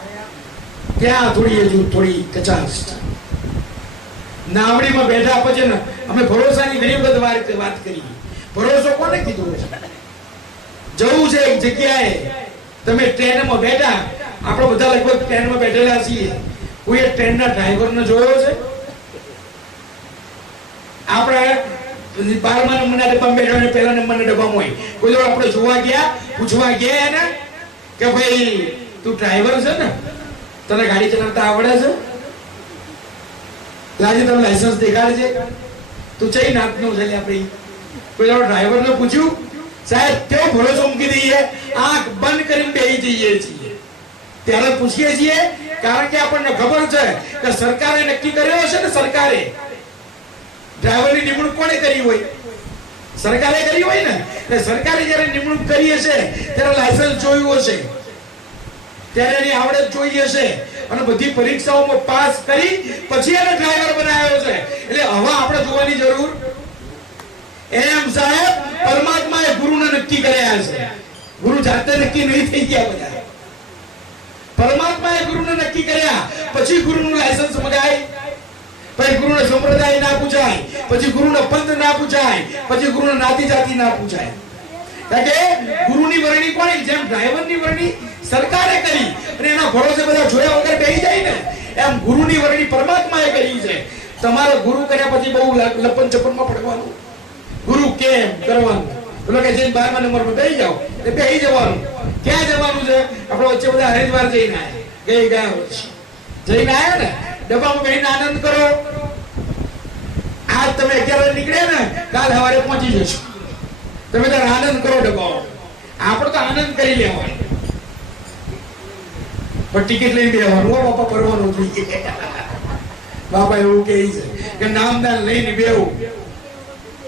ત્યાં થોડી કચાશ છે. નાવડીમાં બેઠા પછી ને અમે ભરોસાની ઘણી બધી વાત કરી. ભરોસો કોને કીધું છે? જવું છે એક જગ્યાએ, તમે ટ્રેનમાં બેઠા, આપણે બધા લગભગ ટ્રેનમાં બેઠેલા છીએ. કોઈ ટ્રેનના ડ્રાઈવરને જોયો છે? આપણે 12મા નંબરના ડબ્બામાં બેઠા હોય, પહેલા નંબરના ડબ્બામાં હોય, કોઈ વાર આપણે જોવા ગયા, પૂછવા ગયા એને કે ભાઈ તું ડ્રાઈવર છે ને, તને ગાડી ચલાવતા આવડે છે? લાગે તમે લાયસન્સ દેખાડજે. તું ચઈ નાતનો છે? આપણે કોઈ ડ્રાઈવરને પૂછ્યું? સાહેબ, કેવો ભરોસો મૂકી દઈએ, આંખ બંધ કરીને બેસી જઈએ છીએ. ત્યારે પૂછીએ છીએ કારણ કે આપણને ખબર છે કે સરકારે નક્કી કર્યો હશે ને, સરકારે ડ્રાઈવરની નિમણૂક કોણે કરી હોય? સરકારે કરી હોય ને. એટલે સરકારે જ્યારે નિમણૂક કરી હશે ત્યારે લાયસન્સ જોયું હશે, ત્યારે એની આવડત જોઈ હશે, અને બધી પરીક્ષાઓમાં પાસ કરી પછી એને ડ્રાઈવર બનાવ્યો છે. એટલે હવે આપણે જોવાની જરૂર. એમ સાહેબ, પરમાત્માએ ગુરુને નક્કી કર્યા છે. ગુરુ જાતે નક્કી નહીં થઈ ગયા બધા. પરમાત્માએ ગુરુને નક્કી કર્યા, પછી ગુરુનું લાયસન્સ મગાય, પછી ગુરુનો સંપ્રદાય ના પૂછાય, પછી ગુરુનો પંથ ના પૂછાય, પછી ગુરુનો નાતી જાતિ ના પૂછાય. કારણ કે ગુરુની વરણી કોણે? જેમ ડ્રાઈવરની વરણી સરકારે કરી અને એના ભરોસે બધા જોયા વગર બેસી જાય ને, એમ ગુરુની વરણી પરમાત્માએ કરી છે. તમારે ગુરુ કર્યા પછી બહુ લપન ચપનમાં પડવાનું. ગુરુ કેમ કરવાનું? પેલો કે જઈને 12મા નંબરમાં બેસી જાઓ, એટલે બેસી જવાનું. ક્યાં જવાનું છે? આપણે વચ્ચે બધા હરિદ્વાર જઈને આવ્યા, ગયા વર્ષે જઈને આવ્યા ને, ડબ્બામાં બેસીને આનંદ કરો. આજ તમે 11 નીકળ્યા ને, કાલ સવારે પહોંચી જશો. તમે તાર આનંદ કરો ડબ્બામાં. આપણે તો આનંદ કરી લેવાનો, પણ ટિકિટ લઈને બેસવાનું. બાપા ભરવાનું જોઈએ. બાપા એવું કહે છે કે નામદાન લઈને બેવું,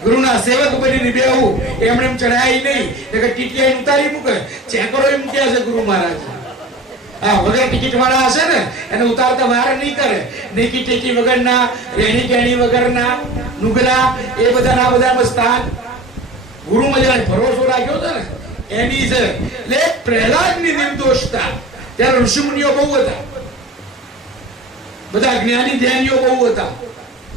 ગુરુના સેવક બનીને બેવું. એમણે એમ ચડાય નહીં કે ટીટીઆઈ ઉતારી મૂકે, ચેકરો મૂક્યા છે ગુરુ મહારાજ. હા, વગર ટિકિટ વાળા હશે ને એને ઉતારતા વાર નહીં કરે. નેકી ટેકી વગરના, રેણી કેણી વગરના, નુગલા, એ બધામાં સ્થાન. ગુરુમાં જ્યારે ભરોસો રાખ્યો છે ને એની છે. એટલે પ્રહલાદની નિર્દોષતા. ત્યારે ઋષિમુનિઓ બહુ હતા, બધા જ્ઞાની ધ્યાનીઓ બહુ હતા.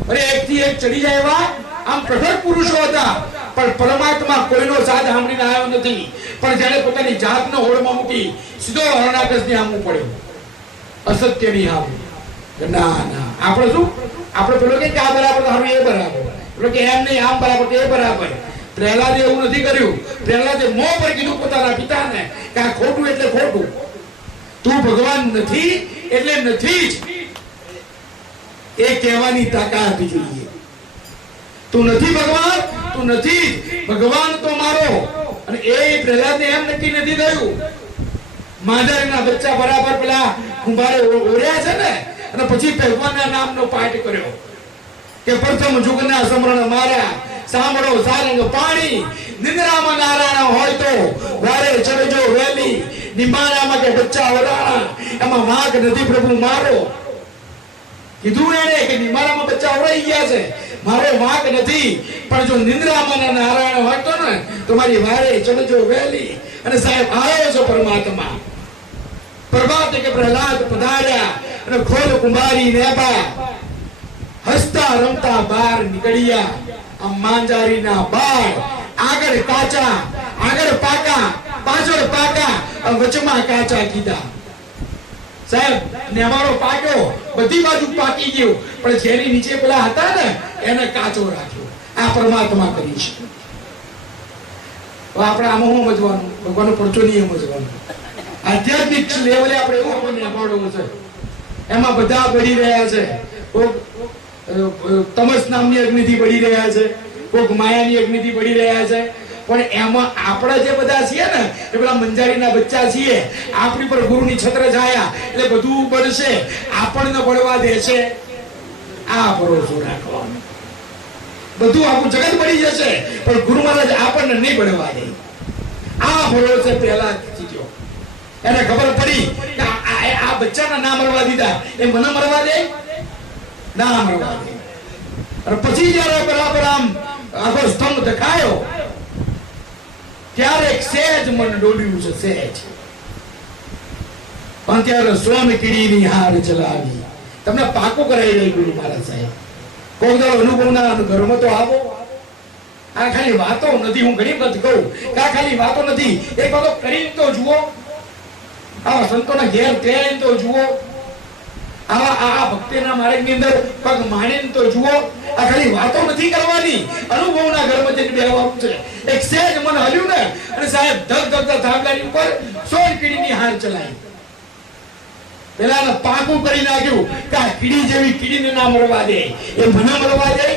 અરે એકથી એક ચડી જાય એવા આમ પ્રગટ પુરુષો હતા, પણ પરમાત્મા કોઈનો સાથ સાંભળીને આવ્યો નથી. પણ જ્યારે પોતાની જાતનો હોળમાં મૂકી સીધો હરણાકશની આમું પડ્યો, અસત્યની આમ. ના ના, આપણે શું, આપણે પેલો કે આ બરાબર તારું એ બરાબર, પેલો કે એમ નહીં આમ બરાબર એ બરાબર. પ્રહલાદે એવું નથી કર્યું. પ્રહલાદે મોં પર કીધું પોતાના પિતાને કે આ ખોટું એટલે ખોટું, તું ભગવાન નથી એટલે નથી જ, એ કહેવાની તાકાત જોઈએ. તું નથી ભગવાન, તું નથી જ, ભગવાન તો મારો. અને એ પ્રહલાદને એમ નક્કી નથી થયું. માંદરના બચ્ચા બરાબર પેલા કુંભારે ઓળ્યા છે ને, અને પછી ભગવાનના નામનો પાઠ કર્યો કે પ્રથમ જુગના સમરણ મારા, સાંભળો સારંગ પાણી, નિંદ્રામાં નારાયણ હોય તો વારે ચડજો વેલી, નિમાણામાં કે બચ્ચા ઓરાણા, એમાં વાંક નથી પ્રભુ મારો. કીધું એને કે નિમાણામાં બચ્ચા ઓરાઈ ગયા છે, મારો વાંક નથી, પણ જો નિંદ્રામાં નારાયણ હોય તો ને તમારી વારે ચડજો વેલી. અને સાહેબ આવ્યો છો પરમાત્મા. પ્રભાતે કે પ્રહલાદ પધાર્યા અને ખોલ કુંભારી નેબા, હસતા રમતા બહાર નીકળ્યા. આ માંજારીના બાળ આગળ કાચા, આગળ પાકા, પાછળ પાકા, વચમાં કાચા કીધા. સાહેબ નેવાળો પાક્યો, બધી બાજુ પાકી ગયો, પણ જેની નીચે પેલા હતા ને એને કાચો રાખ્યો. આ પરમાત્મા કરી છે. આપણે આમાં સમજવાનું, ભગવાનનો પરચો નહીં સમજવાનો. આધ્યાત્મિક લેવલે આપણે એવું નેવાળવું છે, એમાં બધા બળી રહ્યા છે. તમસ નામની અગ્નિથી બળી રહ્યા છે, કોક માયાની અગ્નિથી બળી રહ્યા છે. પણ એમાં આપણા જે બધા છીએ ને એ પેલા મંજારીના બચ્ચા છીએ, આપણી પર ગુરુની છત્ર છાયા એટલે બધું બળશે. આપણને બળવા દેશે, આ ભરોસો રાખવાનો. બધું આખું જગત બળી જશે પણ ગુરુ મહારાજ આપણને નહીં બળવા દે. આ ભરોસે પહેલા જીત્યો. એને ખબર પડી કે આ બચ્ચાના ના મરવા દીધા, એ મને મરવા દે ના મરવા દે. અને પછી જયારે બરાબર આમ આખો સ્તંભ દેખાયો ત્યારે સહેજ મન ડોલ્યું છે, સહેજ. પણ ત્યારે સ્વામી કીડીની હાર ચલાવી. તમને પાકું કરાવી દઈ ગુરુ મહારાજ સાહેબ. કોઈ દાડો અનુભવના ઘરમાં તો આવો. આ ખાલી વાતો નથી, હું ઘણી વખત કહું કે આ ખાલી વાતો નથી, એક વાતો કરીને તો જુઓ. આવા સંતોના ઘેર ત્યાં તો જુઓ. આ ભક્તિના માર્ગની અંદર પગ માણીને તો જુઓ. આ ખાલી વાતો નથી કરવાની, અનુભવના ઘરમાં જઈને બેહવાનું છે. એક સહેજ મન હલ્યું ને અને સાહેબ ધક ધકતા થાંભલાની ઉપર 16 કીડીની હાર ચલાવી. પેલા પાકું કરી નાખ્યું કે આ કીડી જેવી કીડીને ના મરવા દે, એ મને મરવા દે.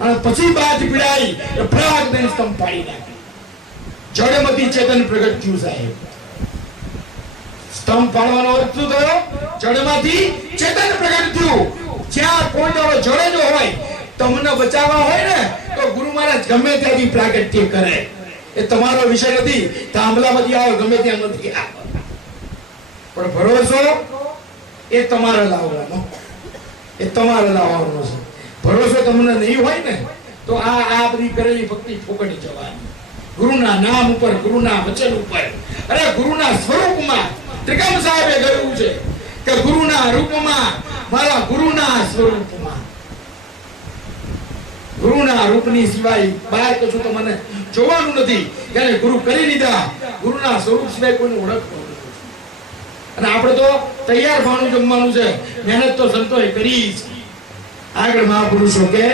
અને પછી બાદ પીડાઈ એ પ્રાગ દઈને સ્તંભ પાડી નાખી. જડમાંથી ચેતન પ્રગટ થયું સાહેબ. સ્તંભ પાડવાનો અર્થ શું થયો? જડમાંથી ચેતન પ્રગટ થયું. જ્યાં કોઈ દાડો જડે જો હોય, તમને બચાવવા હોય ને તો ગુરુ મહારાજ ગમે ત્યાંથી પ્રાગટ્ય કરે. એ તમારો વિષય નથી, થાંભલામાંથી આવો ગમે ત્યાં નથી આવે. પણ ભરોસો એ તમારે લાવવાનો, એ તમારે લાવવાનો છે. ભરોસો તમને નહીં હોય ને તો આ બધી કરેલી ભક્તિ ફોકટી જવાની. ગુરુના નામ ઉપર, ગુરુના વચન ઉપર, અરે ગુરુના સ્વરૂપમાં. ત્રિકમ સાહેબે કહ્યું છે કે ગુરુના રૂપમાં, મારા ગુરુના સ્વરૂપમાં. ગુરુના રૂપની સિવાય બહાર કશું તો મને જોવાનું નથી. ત્યારે ગુરુ કરી લીધા, ગુરુના સ્વરૂપ સિવાય કોઈને ઓળખવાનું. અને આપણે તો તૈયાર ભાણું જમવાનું છે. મહેનત તો સંતોએ કરી છે. આગળ મહાપુરુષો કે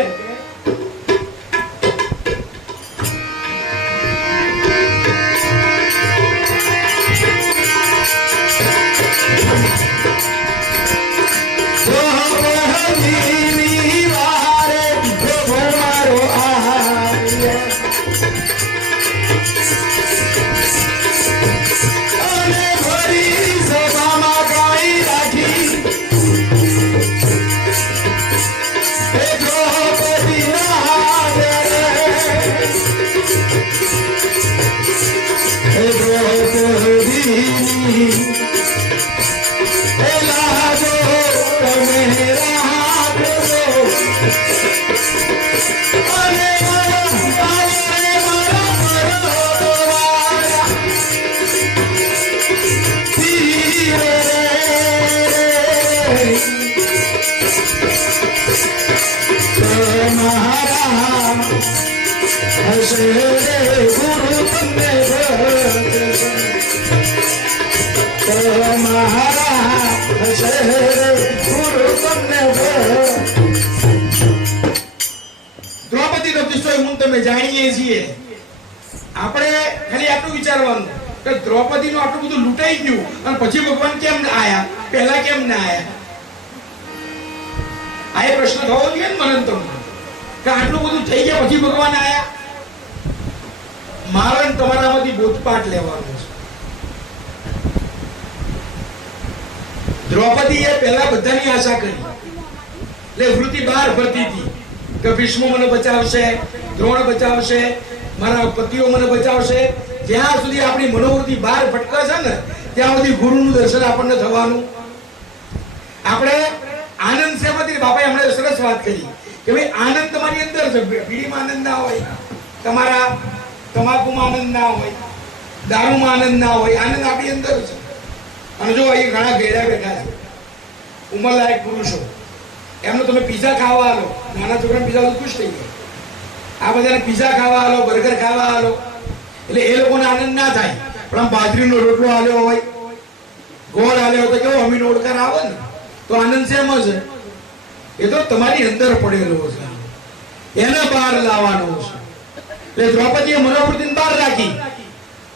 દિશો હું તમે જાણીએ છીએ. આપણે ખાલી આટલું વિચારવાનું કે દ્રૌપદીનું આટલું બધું લૂંટાઈ ગયું અને પછી ભગવાન કેમ ના આયા, પહેલા કેમ ના આયા? આ એ પ્રશ્ન થવો જોઈએ ને મને તમને કે આટલું બધું થઈ ગયા પછી ભગવાન આયા. મારે તમારામાંથી બોધપાઠ લેવાનો છે. દ્રૌપદીએ પહેલા બધાની આશા કરી, એટલે વૃત્તિ બહાર ફરતી હતી કે ભીષ્મ મને બચાવશે, દ્રોણ બચાવશે, મારા પતિઓ મને બચાવશે. જ્યાં સુધી આપણી મનોવૃત્તિ બહાર ભટકાશે ને ત્યાં સુધી ગુરુનું દર્શન આપણને થવાનું. આપણે આનંદ સેમાંથી બાપાએ હમણાં સરસ વાત કરી કે ભાઈ આનંદ તમારી અંદર છે. બીડીમાં આનંદ ના હોય, તમારા તમાકુમાં આનંદ ના હોય, દારૂમાં આનંદ ના હોય, આનંદ આપણી અંદર છે. અને જો અહીં ઘણા ઘેડા બેઠા છે ઉંમરલાયક પુરુષો, એમનો તમે પીઝા ખાવા આલો, નાના છોકરાને પીઝા તો ખુશ થઈ જાય. આ બધાને પીઝા ખાવા આલો, બર્ગર ખાવા આલો, એટલે એ લોકોને આનંદ ના થાય. પણ આમ બાજરીનો રોટલો આલ્યો હોય, ગોળ આલ્યો હોય તો કેવો અમીનો ઓળકાર આવે ને, તો આનંદ શેમાં છે? એ તો તમારી અંદર પડેલો છે, એને બહાર લાવવાનો છે. એટલે દ્રૌપદીએ મનોવૃત્તિને બહાર રાખી.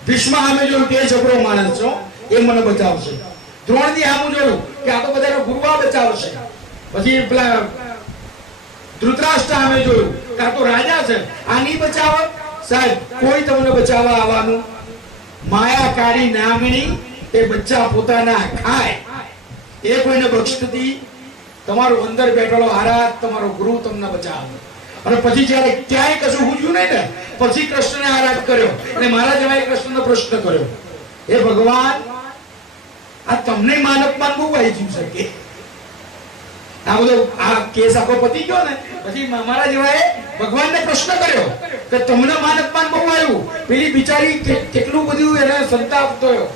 ભીષ્મ સામે જોયું કે જબરો માણસ છો, એ મને બચાવશે. દ્રોણથી સામું જોયું કે આ તો બધાનો ગુરુ બચાવશે. પછી પેલા ધૃતરાષ્ટ્ર સામે જોયું કે આ તો રાજા છે, આ નહીં બચાવે. સાહેબ કોઈ તમને બચાવવા આવવાનું? માયાકારી નામની એ બચ્ચા પોતાના ખાય, એ કોઈને બક્ષતી. તમારું અંદર બેઠેલો આરાધ તમારો ગુરુ તમને બચાવે. અને પછી જયારે ક્યાંય કશું પૂછ્યું નહીં ને પછી કૃષ્ણને આરાધ કર્યો અને મારા જવાય કૃષ્ણનો પ્રશ્ન કર્યો, હે ભગવાન આ તમને માન અપમાન બહુ આવી ગયું છે કે આ બધો આ કેસ આખો પતી ગયો ને પછી મારા જેવાએ ભગવાનને પ્રશ્ન કર્યો કે તમને માન અપમાન બહુ આવ્યું. પેલી બિચારી કેટલું બધું એને સંતાપ થયો,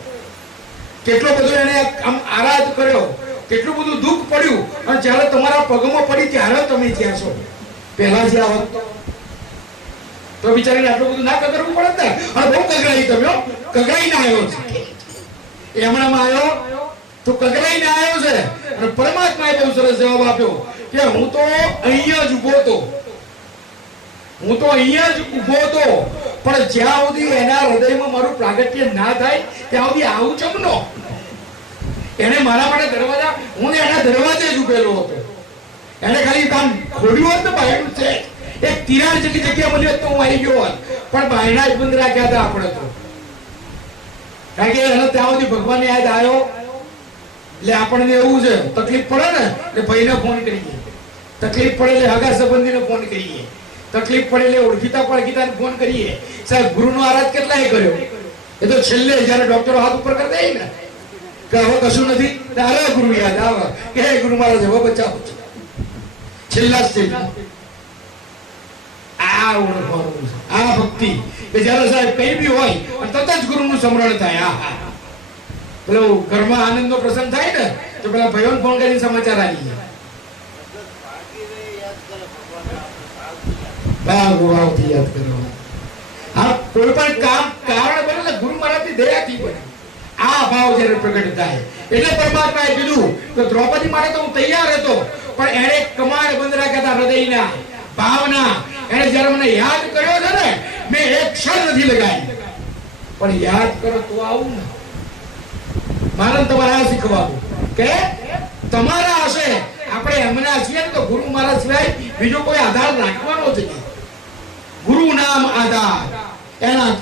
કેટલો બધો એને આમ આરાધ કર્યો, કેટલું બધું દુઃખ પડ્યું, અને જ્યારે તમારા પગમાં પડી ત્યારે તમે જ્યાં છો. પહેલા જે આવત તો બિચારીને આટલું બધું ના કરવું પડે ને. અને બહુ કગરાઈ તમે, કગરાઈને આવ્યો છે. એમણામાં આવ્યો તો કગરાઈને આવ્યો છે. અને પરમાત્માએ બહુ સરસ જવાબ આપ્યો કે હું તો અહીંયા જ ઉભો હતો, હું તો અહીંયા જ ઉભો હતો, પણ જ્યાં સુધી એના હૃદયમાં મારું પ્રાગટ્ય ના થાય ત્યાં સુધી આવું ચમનો. એને મારા માટે દરવાજા, હું એના દરવાજે જ ઉભેલો હતો. એને ખાલી કામ ખોલ્યું હોત ને બાયણું છે, એક તિરાડ જેટલી જગ્યા મળી હોત તો હું આવી ગયો હોત, પણ બાયણા જ બંધ રાખ્યા હતા આપણે તો. કારણ કે એને ત્યાં સુધી ભગવાન યાદ આવ્યો. એટલે આપણને એવું છે તકલીફ પડે ને એટલે ભાઈને ફોન કરીએ, તકલીફ પડે એટલે હગા સંબંધીને ફોન કરીએ, તકલીફ પડે એટલે ઓળખીતા પડખીતાને ફોન કરીએ. સાહેબ ગુરુનો આરાધ કેટલાય કર્યો, એ તો છેલ્લે જયારે ડોક્ટરો હાથ ઉપર કરી દે ને કે હવે કશું નથી, તારે ગુરુ યાદ આવે કે હે ગુરુ મહારાજ હવે બચાવો છો. છેલ્લા સ્ટેજ આ ઓળખવાનું, આ ભક્તિ કે જયારે સાહેબ કઈ બી હોય અને તરત જ ગુરુનું સ્મરણ થાય. આ પેલો ઘરમાં આનંદનો પ્રસંગ થાય ને તો પેલા ભાઈઓને ફોન કરીને સમાચાર આવી જાય. યાદ કરો આ કોઈ પણ કામ કારણ બને ને ગુરુ મહારાજની દયાથી બને. આ ભાવ જ્યારે પ્રગટ થાય એટલે પરમાત્માએ કીધું કે દ્રૌપદી માટે તો હું તૈયાર હતો, પણ એને કમાડ બંધ રાખ્યા હતા હૃદયના ભાવના. એને જ્યારે મને યાદ કર્યો છે ને મેં એક ક્ષણ નથી લગાવી, પણ યાદ કરો તો આવું ને. મારે તમારે આ શીખવાનું કે તમારા હશે, આપણે એમના છીએ ને તો ગુરુ મહારાજ સિવાય બીજો કોઈ આધાર રાખવાનો જ નહીં. ગુરુ નામ આધાર,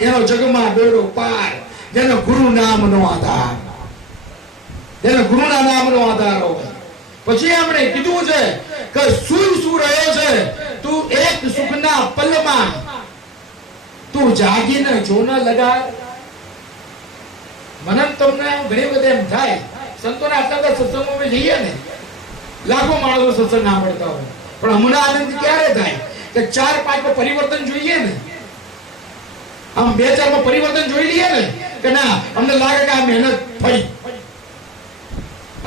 એનો જગમાં બેડો પાર, જેનો ગુરુ નામનો આધાર, જેનો ગુરુના નામનો આધાર હોય. પછી આપણે કીધું છે કે શું રહ્યો છે તું એક સુખના પલમાં, તું જાગીને જો ન લગાડ. મને તમને ઘણી વખત એમ થાય સંતોના આટલા બધા સત્સંગોમાં જઈએ ને, લાખો માણસો સત્સંગ ના પડતા હોય, પણ હમણાં આનંદ ક્યારે થાય કે 4-5 પરિવર્તન જોઈએ ને, આમ 2-4 પરિવર્તન જોઈ લઈએ ને કે ના અમને લાગે કે આ મહેનત ફળી,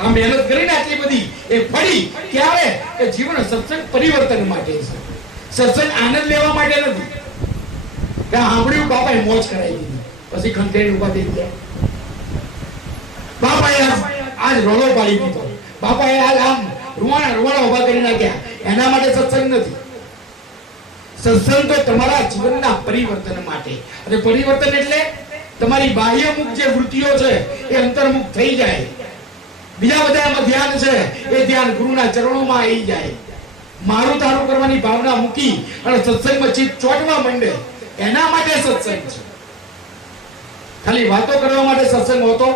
આ મહેનત કરીને આટલી બધી એ ફળી. ક્યારે કે જીવન સત્સંગ પરિવર્તન માટે છે, સત્સંગ આનંદ લેવા માટે નથી. કે સાંભળ્યું બાપાએ મોજ કરાવી દીધી પછી ખંડેરી ઉભા થઈ ગયા, બાપાએ આજ રોલો પાડી દીધો, બાપાએ આજ આમ રૂવાણા ઉભા કરી નાખ્યા. એના માટે સત્સંગ નથી. સત્સંગ તો તમારા જીવનના પરિવર્તન માટે, અને પરિવર્તન એટલે તમારી બાહ્યમુખ જે વૃત્તિઓ છે એ અંતર્મુખ થઈ જાય. બીજા બધા એમાં ધ્યાન છે એ ધ્યાન ગુરુના ચરણોમાં આવી જાય. મારું તારું કરવાની ભાવના મૂકી અને સત્સંગમાં ચિત્ત ચોંટવા માંડે, એના માટે સત્સંગ છે. ખાલી વાતો કરવા માટે સત્સંગ હોતો.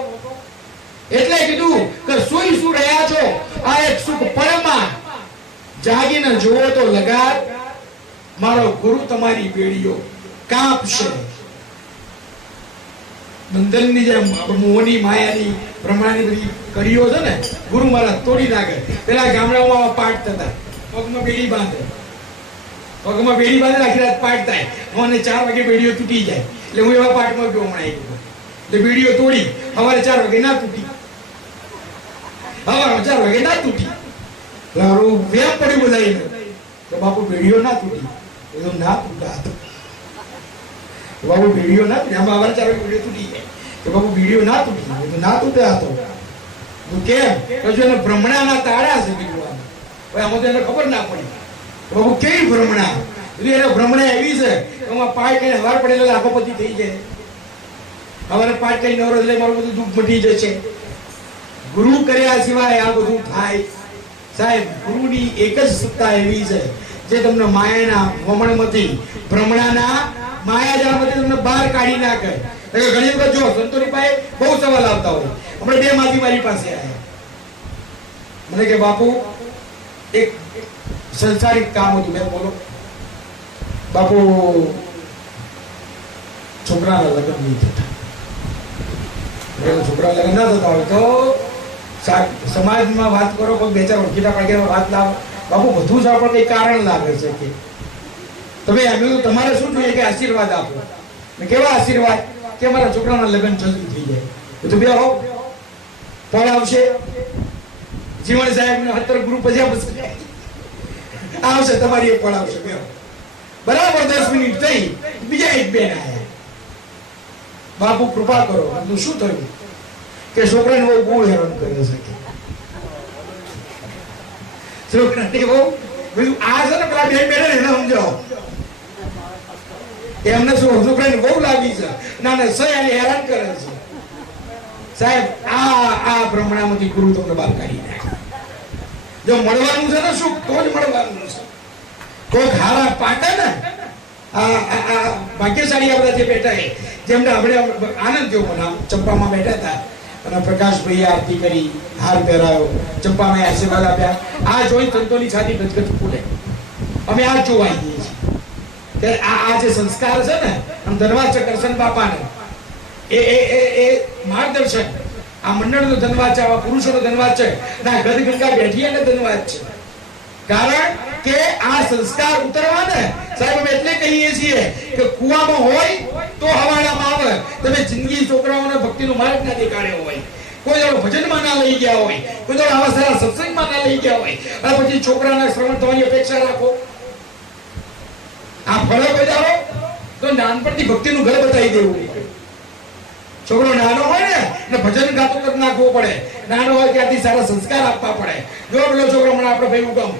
એટલે કીધું કે સુઈ શું રહ્યા છો, આ એક સુખ પળમાં જાગીને જોવો તો લગાર, મારો ગુરુ તમારી બેડીઓ કાપશે. બંધનની જે મોહની માયાની પ્રમાણની બધી કડીઓ છે ને, ગુરુ મારા તોડી નાખે. પેલા ગામડાઓમાં પાઠ થતા, પગમાં બેડી બાંધે, પગમાં બેડી બાંધે, આખી રાત પાઠ થાય, અને 4 વાગે બેડીઓ તૂટી જાય. એટલે હું એવા પાઠમાં ગયો હમણાં એક વખત. એટલે બેડીઓ તોડી, સવારે 4 વાગે ના તૂટી, સવારે 4 વાગે ના તૂટી. લારું વેમ પડ્યું બધાઈને કે બાપુ બેડીઓ ના તૂટી. એ ના તૂટા હતો બાપુ, બેડીઓ ના તૂટી. આમાં સવારે 4 વાગે બેડીઓ તૂટી જાય કે બાપુ બેડીઓ ના તૂટી. એ તો ના તૂટ્યા હતો. કેમ? હજુ એને ભ્રમણાના તાળા છે કીધું. આમાં તો એને ખબર ના પડી બાપુ કેવી ભ્રમણા. એને ભ્રમણા એવી છે કે હું પાઠ કરીને હવાર પડેલા આખો પતિ થઈ જાય. હવારે પાઠ કરી નવરો એટલે મારું બધું દુઃખ મટી જશે. ગુરુ કર્યા સિવાય આ બધું થાય સાહેબ. ગુરુની એક જ સત્તા એવી છે જે તમને માયાના વમણમાંથી, ભ્રમણાના માયાજાળમાંથી તમને બહાર કાઢી નાખે. ઘણી વખત જો સંતોની પાસે બહુ સવાલ આવતા હોય. હમણાં 2 માથી મારી પાસે આવ્યા, મને કે બાપુ એક સંસારિક કામ હતું. મેં બોલો બાપુ, છોકરાના લગ્ન નહીં થતા. છોકરા લગ્ન ના થતા હોય તો સમાજમાં વાત કરો, કોઈ 2-4 ઓળખીતા પડે વાત લાવો. બાપુ બધું જ આપણે કઈ કારણ લાગે છે કે તમે એમ તમારે શું જોઈએ કે આશીર્વાદ આપો. કેવા આશીર્વાદ? કે મારા છોકરાના લગ્ન જલ્દી થઈ જાય. તો બે હો ફળ આવશે. જીવન સાહેબ ને 17 ગ્રુપ જ આવશે, તમારી એક ફળ આવશે. બે બરાબર 10 મિનિટ થઈ, બીજા એક બેન આવ્યા. બાપુ કૃપા કરો. શું થયું? કે છોકરાને બહુ હેરાન કરે છે. છોકરાને બહુ આ છે ને પેલા બેન બેને એને સમજાવો. એમને શું છોકરાને બહુ લાગી છે, ના ના સયાને હેરાન કરે છે. સાહેબ આ ભ્રમણામાંથી ગુરુ તમને બહાર કાઢી નાખે. જો મળવાનું છે ને શું, તો જ મળવાનું છે. કોઈક હારા પાટે ને આ ભાગ્યશાળી આપણા જે બેઠા છે, જેમને આપણે આનંદ થયો. મને ચંપામાં બેઠા હતા અને પ્રકાશભાઈ આરતી કરી, હાર પહેરાયો, ચંપામાં આશીર્વાદ આપ્યા. આ જોઈ સંતોની છાતી ગદગદ ફૂલે. અમે આ જોવા આવીએ છીએ કે આ જે સંસ્કાર છે ને, આમ ધનવાદ છે કરશન બાપાને, એ માર્ગદર્શન. આ મંડળનો ધનવાદ છે, આવા પુરુષોનો ધનવાદ છે. ના ગદગંગા બેઠી અને ધનવાદ છે. કારણ કે આ સંસ્કાર ઉતરવા ને સાહેબ અમે એટલે કહીએ છીએ કે કુવામાં હોય તો હવાડામાં આવે. તમે જિંદગી છોકરાઓને ભક્તિનો માર્ગ ના દેખાડ્યો હોય, કોઈ દાડો ભજનમાં ના લઈ ગયા હોય, કોઈ દાડો આવા સારા સત્સંગમાં ના લઈ ગયા હોય, અને પછી છોકરાના શ્રવણ થવાની અપેક્ષા રાખો. આ ફળો કોઈ દાડો તો નાનપણથી ભક્તિનું ઘર બતાવી દેવું. છોકરો નાનો હોય ને ભજન ગાતો કરી નાખવો પડે. નાનો હોય ત્યાંથી સારા સંસ્કાર આપવા પડે. જો પેલો છોકરો મને આપણે ભાઈ ઉગમ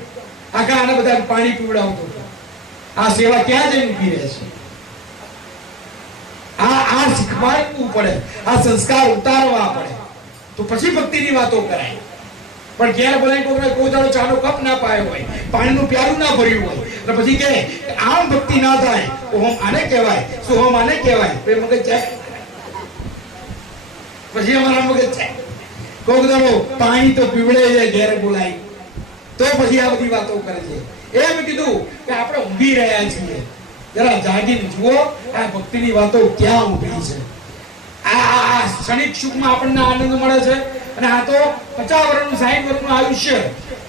આખા આને બધા પાણી પીવડાવતો હતો, આ સેવા ક્યાં જઈને ઉભી રહે છે? આ શીખવાડવું પડે, આ સંસ્કાર ઉતારવા પડે, તો પછી ભક્તિની વાતો કરાય. પણ ઘેર બધા કોઈ દાડો ચાનો કપ ના પાયો હોય, પાણીનું પ્યાલું ના ભર્યું હોય, એટલે પછી કે આમ ભક્તિ ના થાય. ઓમ આને કહેવાય, સોહમ આને કહેવાય. મગજ જાય, પછી અમારા મગજ જાય. કોઈ દાડો પાણી તો પીવડે જાય, ઘેર બોલાય તો પછી આ બધી વાતો કરે છે. એમ કીધું કે આપણે ઊંઘી રહ્યા છીએ, જરા જાગીને જુઓ આ ભક્તિની વાતો ક્યાં ઊભી છે. આ ક્ષણિક સુખમાં આપણને આનંદ મળે છે, અને આ તો 50 વર્ષનું 60 વર્ષનું આયુષ્ય,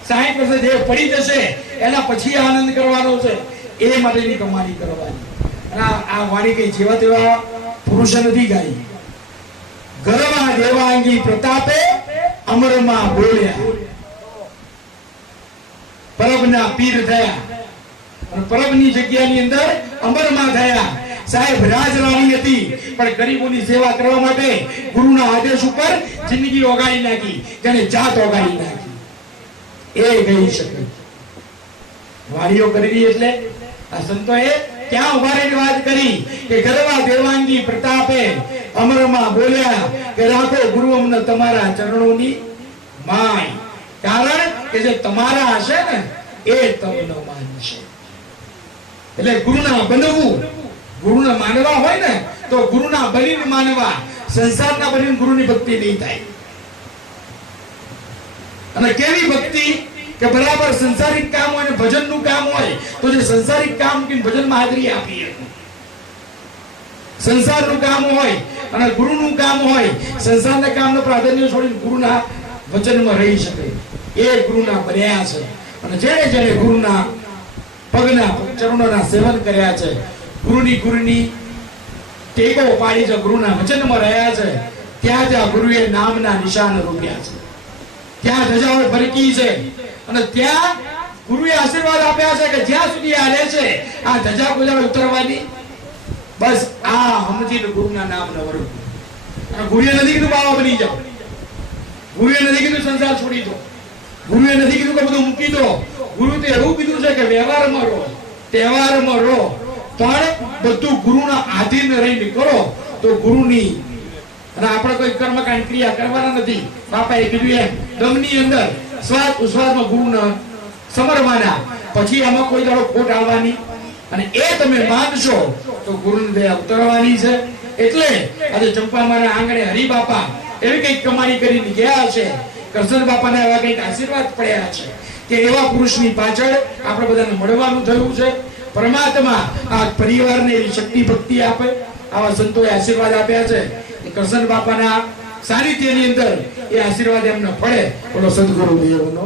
60 વર્ષે જે પડી જશે એના પછી આનંદ કરવાનો છે. એ માટેની કમાણી કરવાની. અને આ વાણી કઈ જેવા તેવા પુરુષ નથી ગાઈ. ગરવા દેવાંગી પ્રતાપે અમરમાં બોલ્યા, પરબના પીર થયા, અને પરબની જગ્યાની અંદર અમરમાં થયા. સાહેબ રાજરાણી હતી, પણ ગરીબોની સેવા કરવા માટે ગુરુના આદેશ ઉપર જિંદગી ઓગાળી નાખી, જેને જાત ઓગાળી નાખી. એ ગઈ શકે વાણીઓ કરવી એટલે આ સંતોએ ક્યાં ઉભા રહીને વાત કરી કે ગરવા દેવાંગી પ્રતાપે અમરમાં બોલ્યા કે રાખો ગુરુ અમને તમારા ચરણોની માય, કારણ કે જે તમારા હશે ને એ તમને માનશે. એટલે ગુરુના બનવું, ગુરુને માનવા હોય ને તો ગુરુના બનીને માનવા, સંસારના બનીને ગુરુની ભક્તિ નહીં થાય. અને કેવી ભક્તિ કે બરાબર સંસારિક કામ હોય ને ભજનનું કામ હોય તો જે સંસારિક કામ કે ભજનમાં હાજરી આપીએ, સંસારનું કામ હોય અને ગુરુનું કામ હોય, સંસારના કામનો પ્રાધાન્ય છોડીને ગુરુના વચનમાં રહી શકે એ ગુરુના બન્યા છે. અને જેને જેને ગુરુના પગના ચરણોના સેવન કર્યા છે, ગુરુની ટેકો પાડી છે, ગુરુના વચનમાં રહ્યા છે, ત્યાં જ્યાં ગુરુએ નામના નિશાન રૂપ્યા છે, ત્યાં ધજાઓ ફરકી છે અને ત્યાં ગુરુએ આશીર્વાદ આપ્યા છે કે જ્યાં સુધી આ રહે છે આ ધજા ગુજા ઉતરવાની, બસ આ સમજીને ગુરુના નામનો વરુ. અને ગુરુએ નથી કીધું બાવા બની જાઓ, ગુરુએ નથી કીધું સંસાર છોડી દો, ગુરુએ નથી કીધું કે બધું મૂકી દો. ગુરુ તો એવું કીધું છે કે વ્યવહારમાં રહો, તહેવારમાં રહો, પણ બધું ગુરુના આધીન રહીને કરો તો ગુરુની. અને આપણે કોઈ કર્મકાંડ ક્રિયા કરવાના નથી. બાપાએ કીધું એમ દમની અંદર શ્વાસ ઉશ્વાસમાં ગુરુના સમરવાના, પછી આમાં કોઈ દાડો ખોટ આવવાની. અને એ તમે માનશો તો ગુરુની દયા ઉતરવાની છે. એટલે આજે ચંપામાના આંગણે હરિબાપા એવી કઈક કમાણી કરીને ગયા છે, કરશન બાપાના એવા કઈક આશીર્વાદ પડ્યા છે કે એવા પુરુષની પાછળ આપણે બધાને મળવાનું થયું છે. પરમાત્મા આ પરિવારને એવી શક્તિ ભક્તિ આપે, આવા સંતોએ આશીર્વાદ આપ્યા છે. કરશન બાપાના સાનિધ્યની અંદર એ આશીર્વાદ એમને પડે. બોલો સદગુરુ દેવનો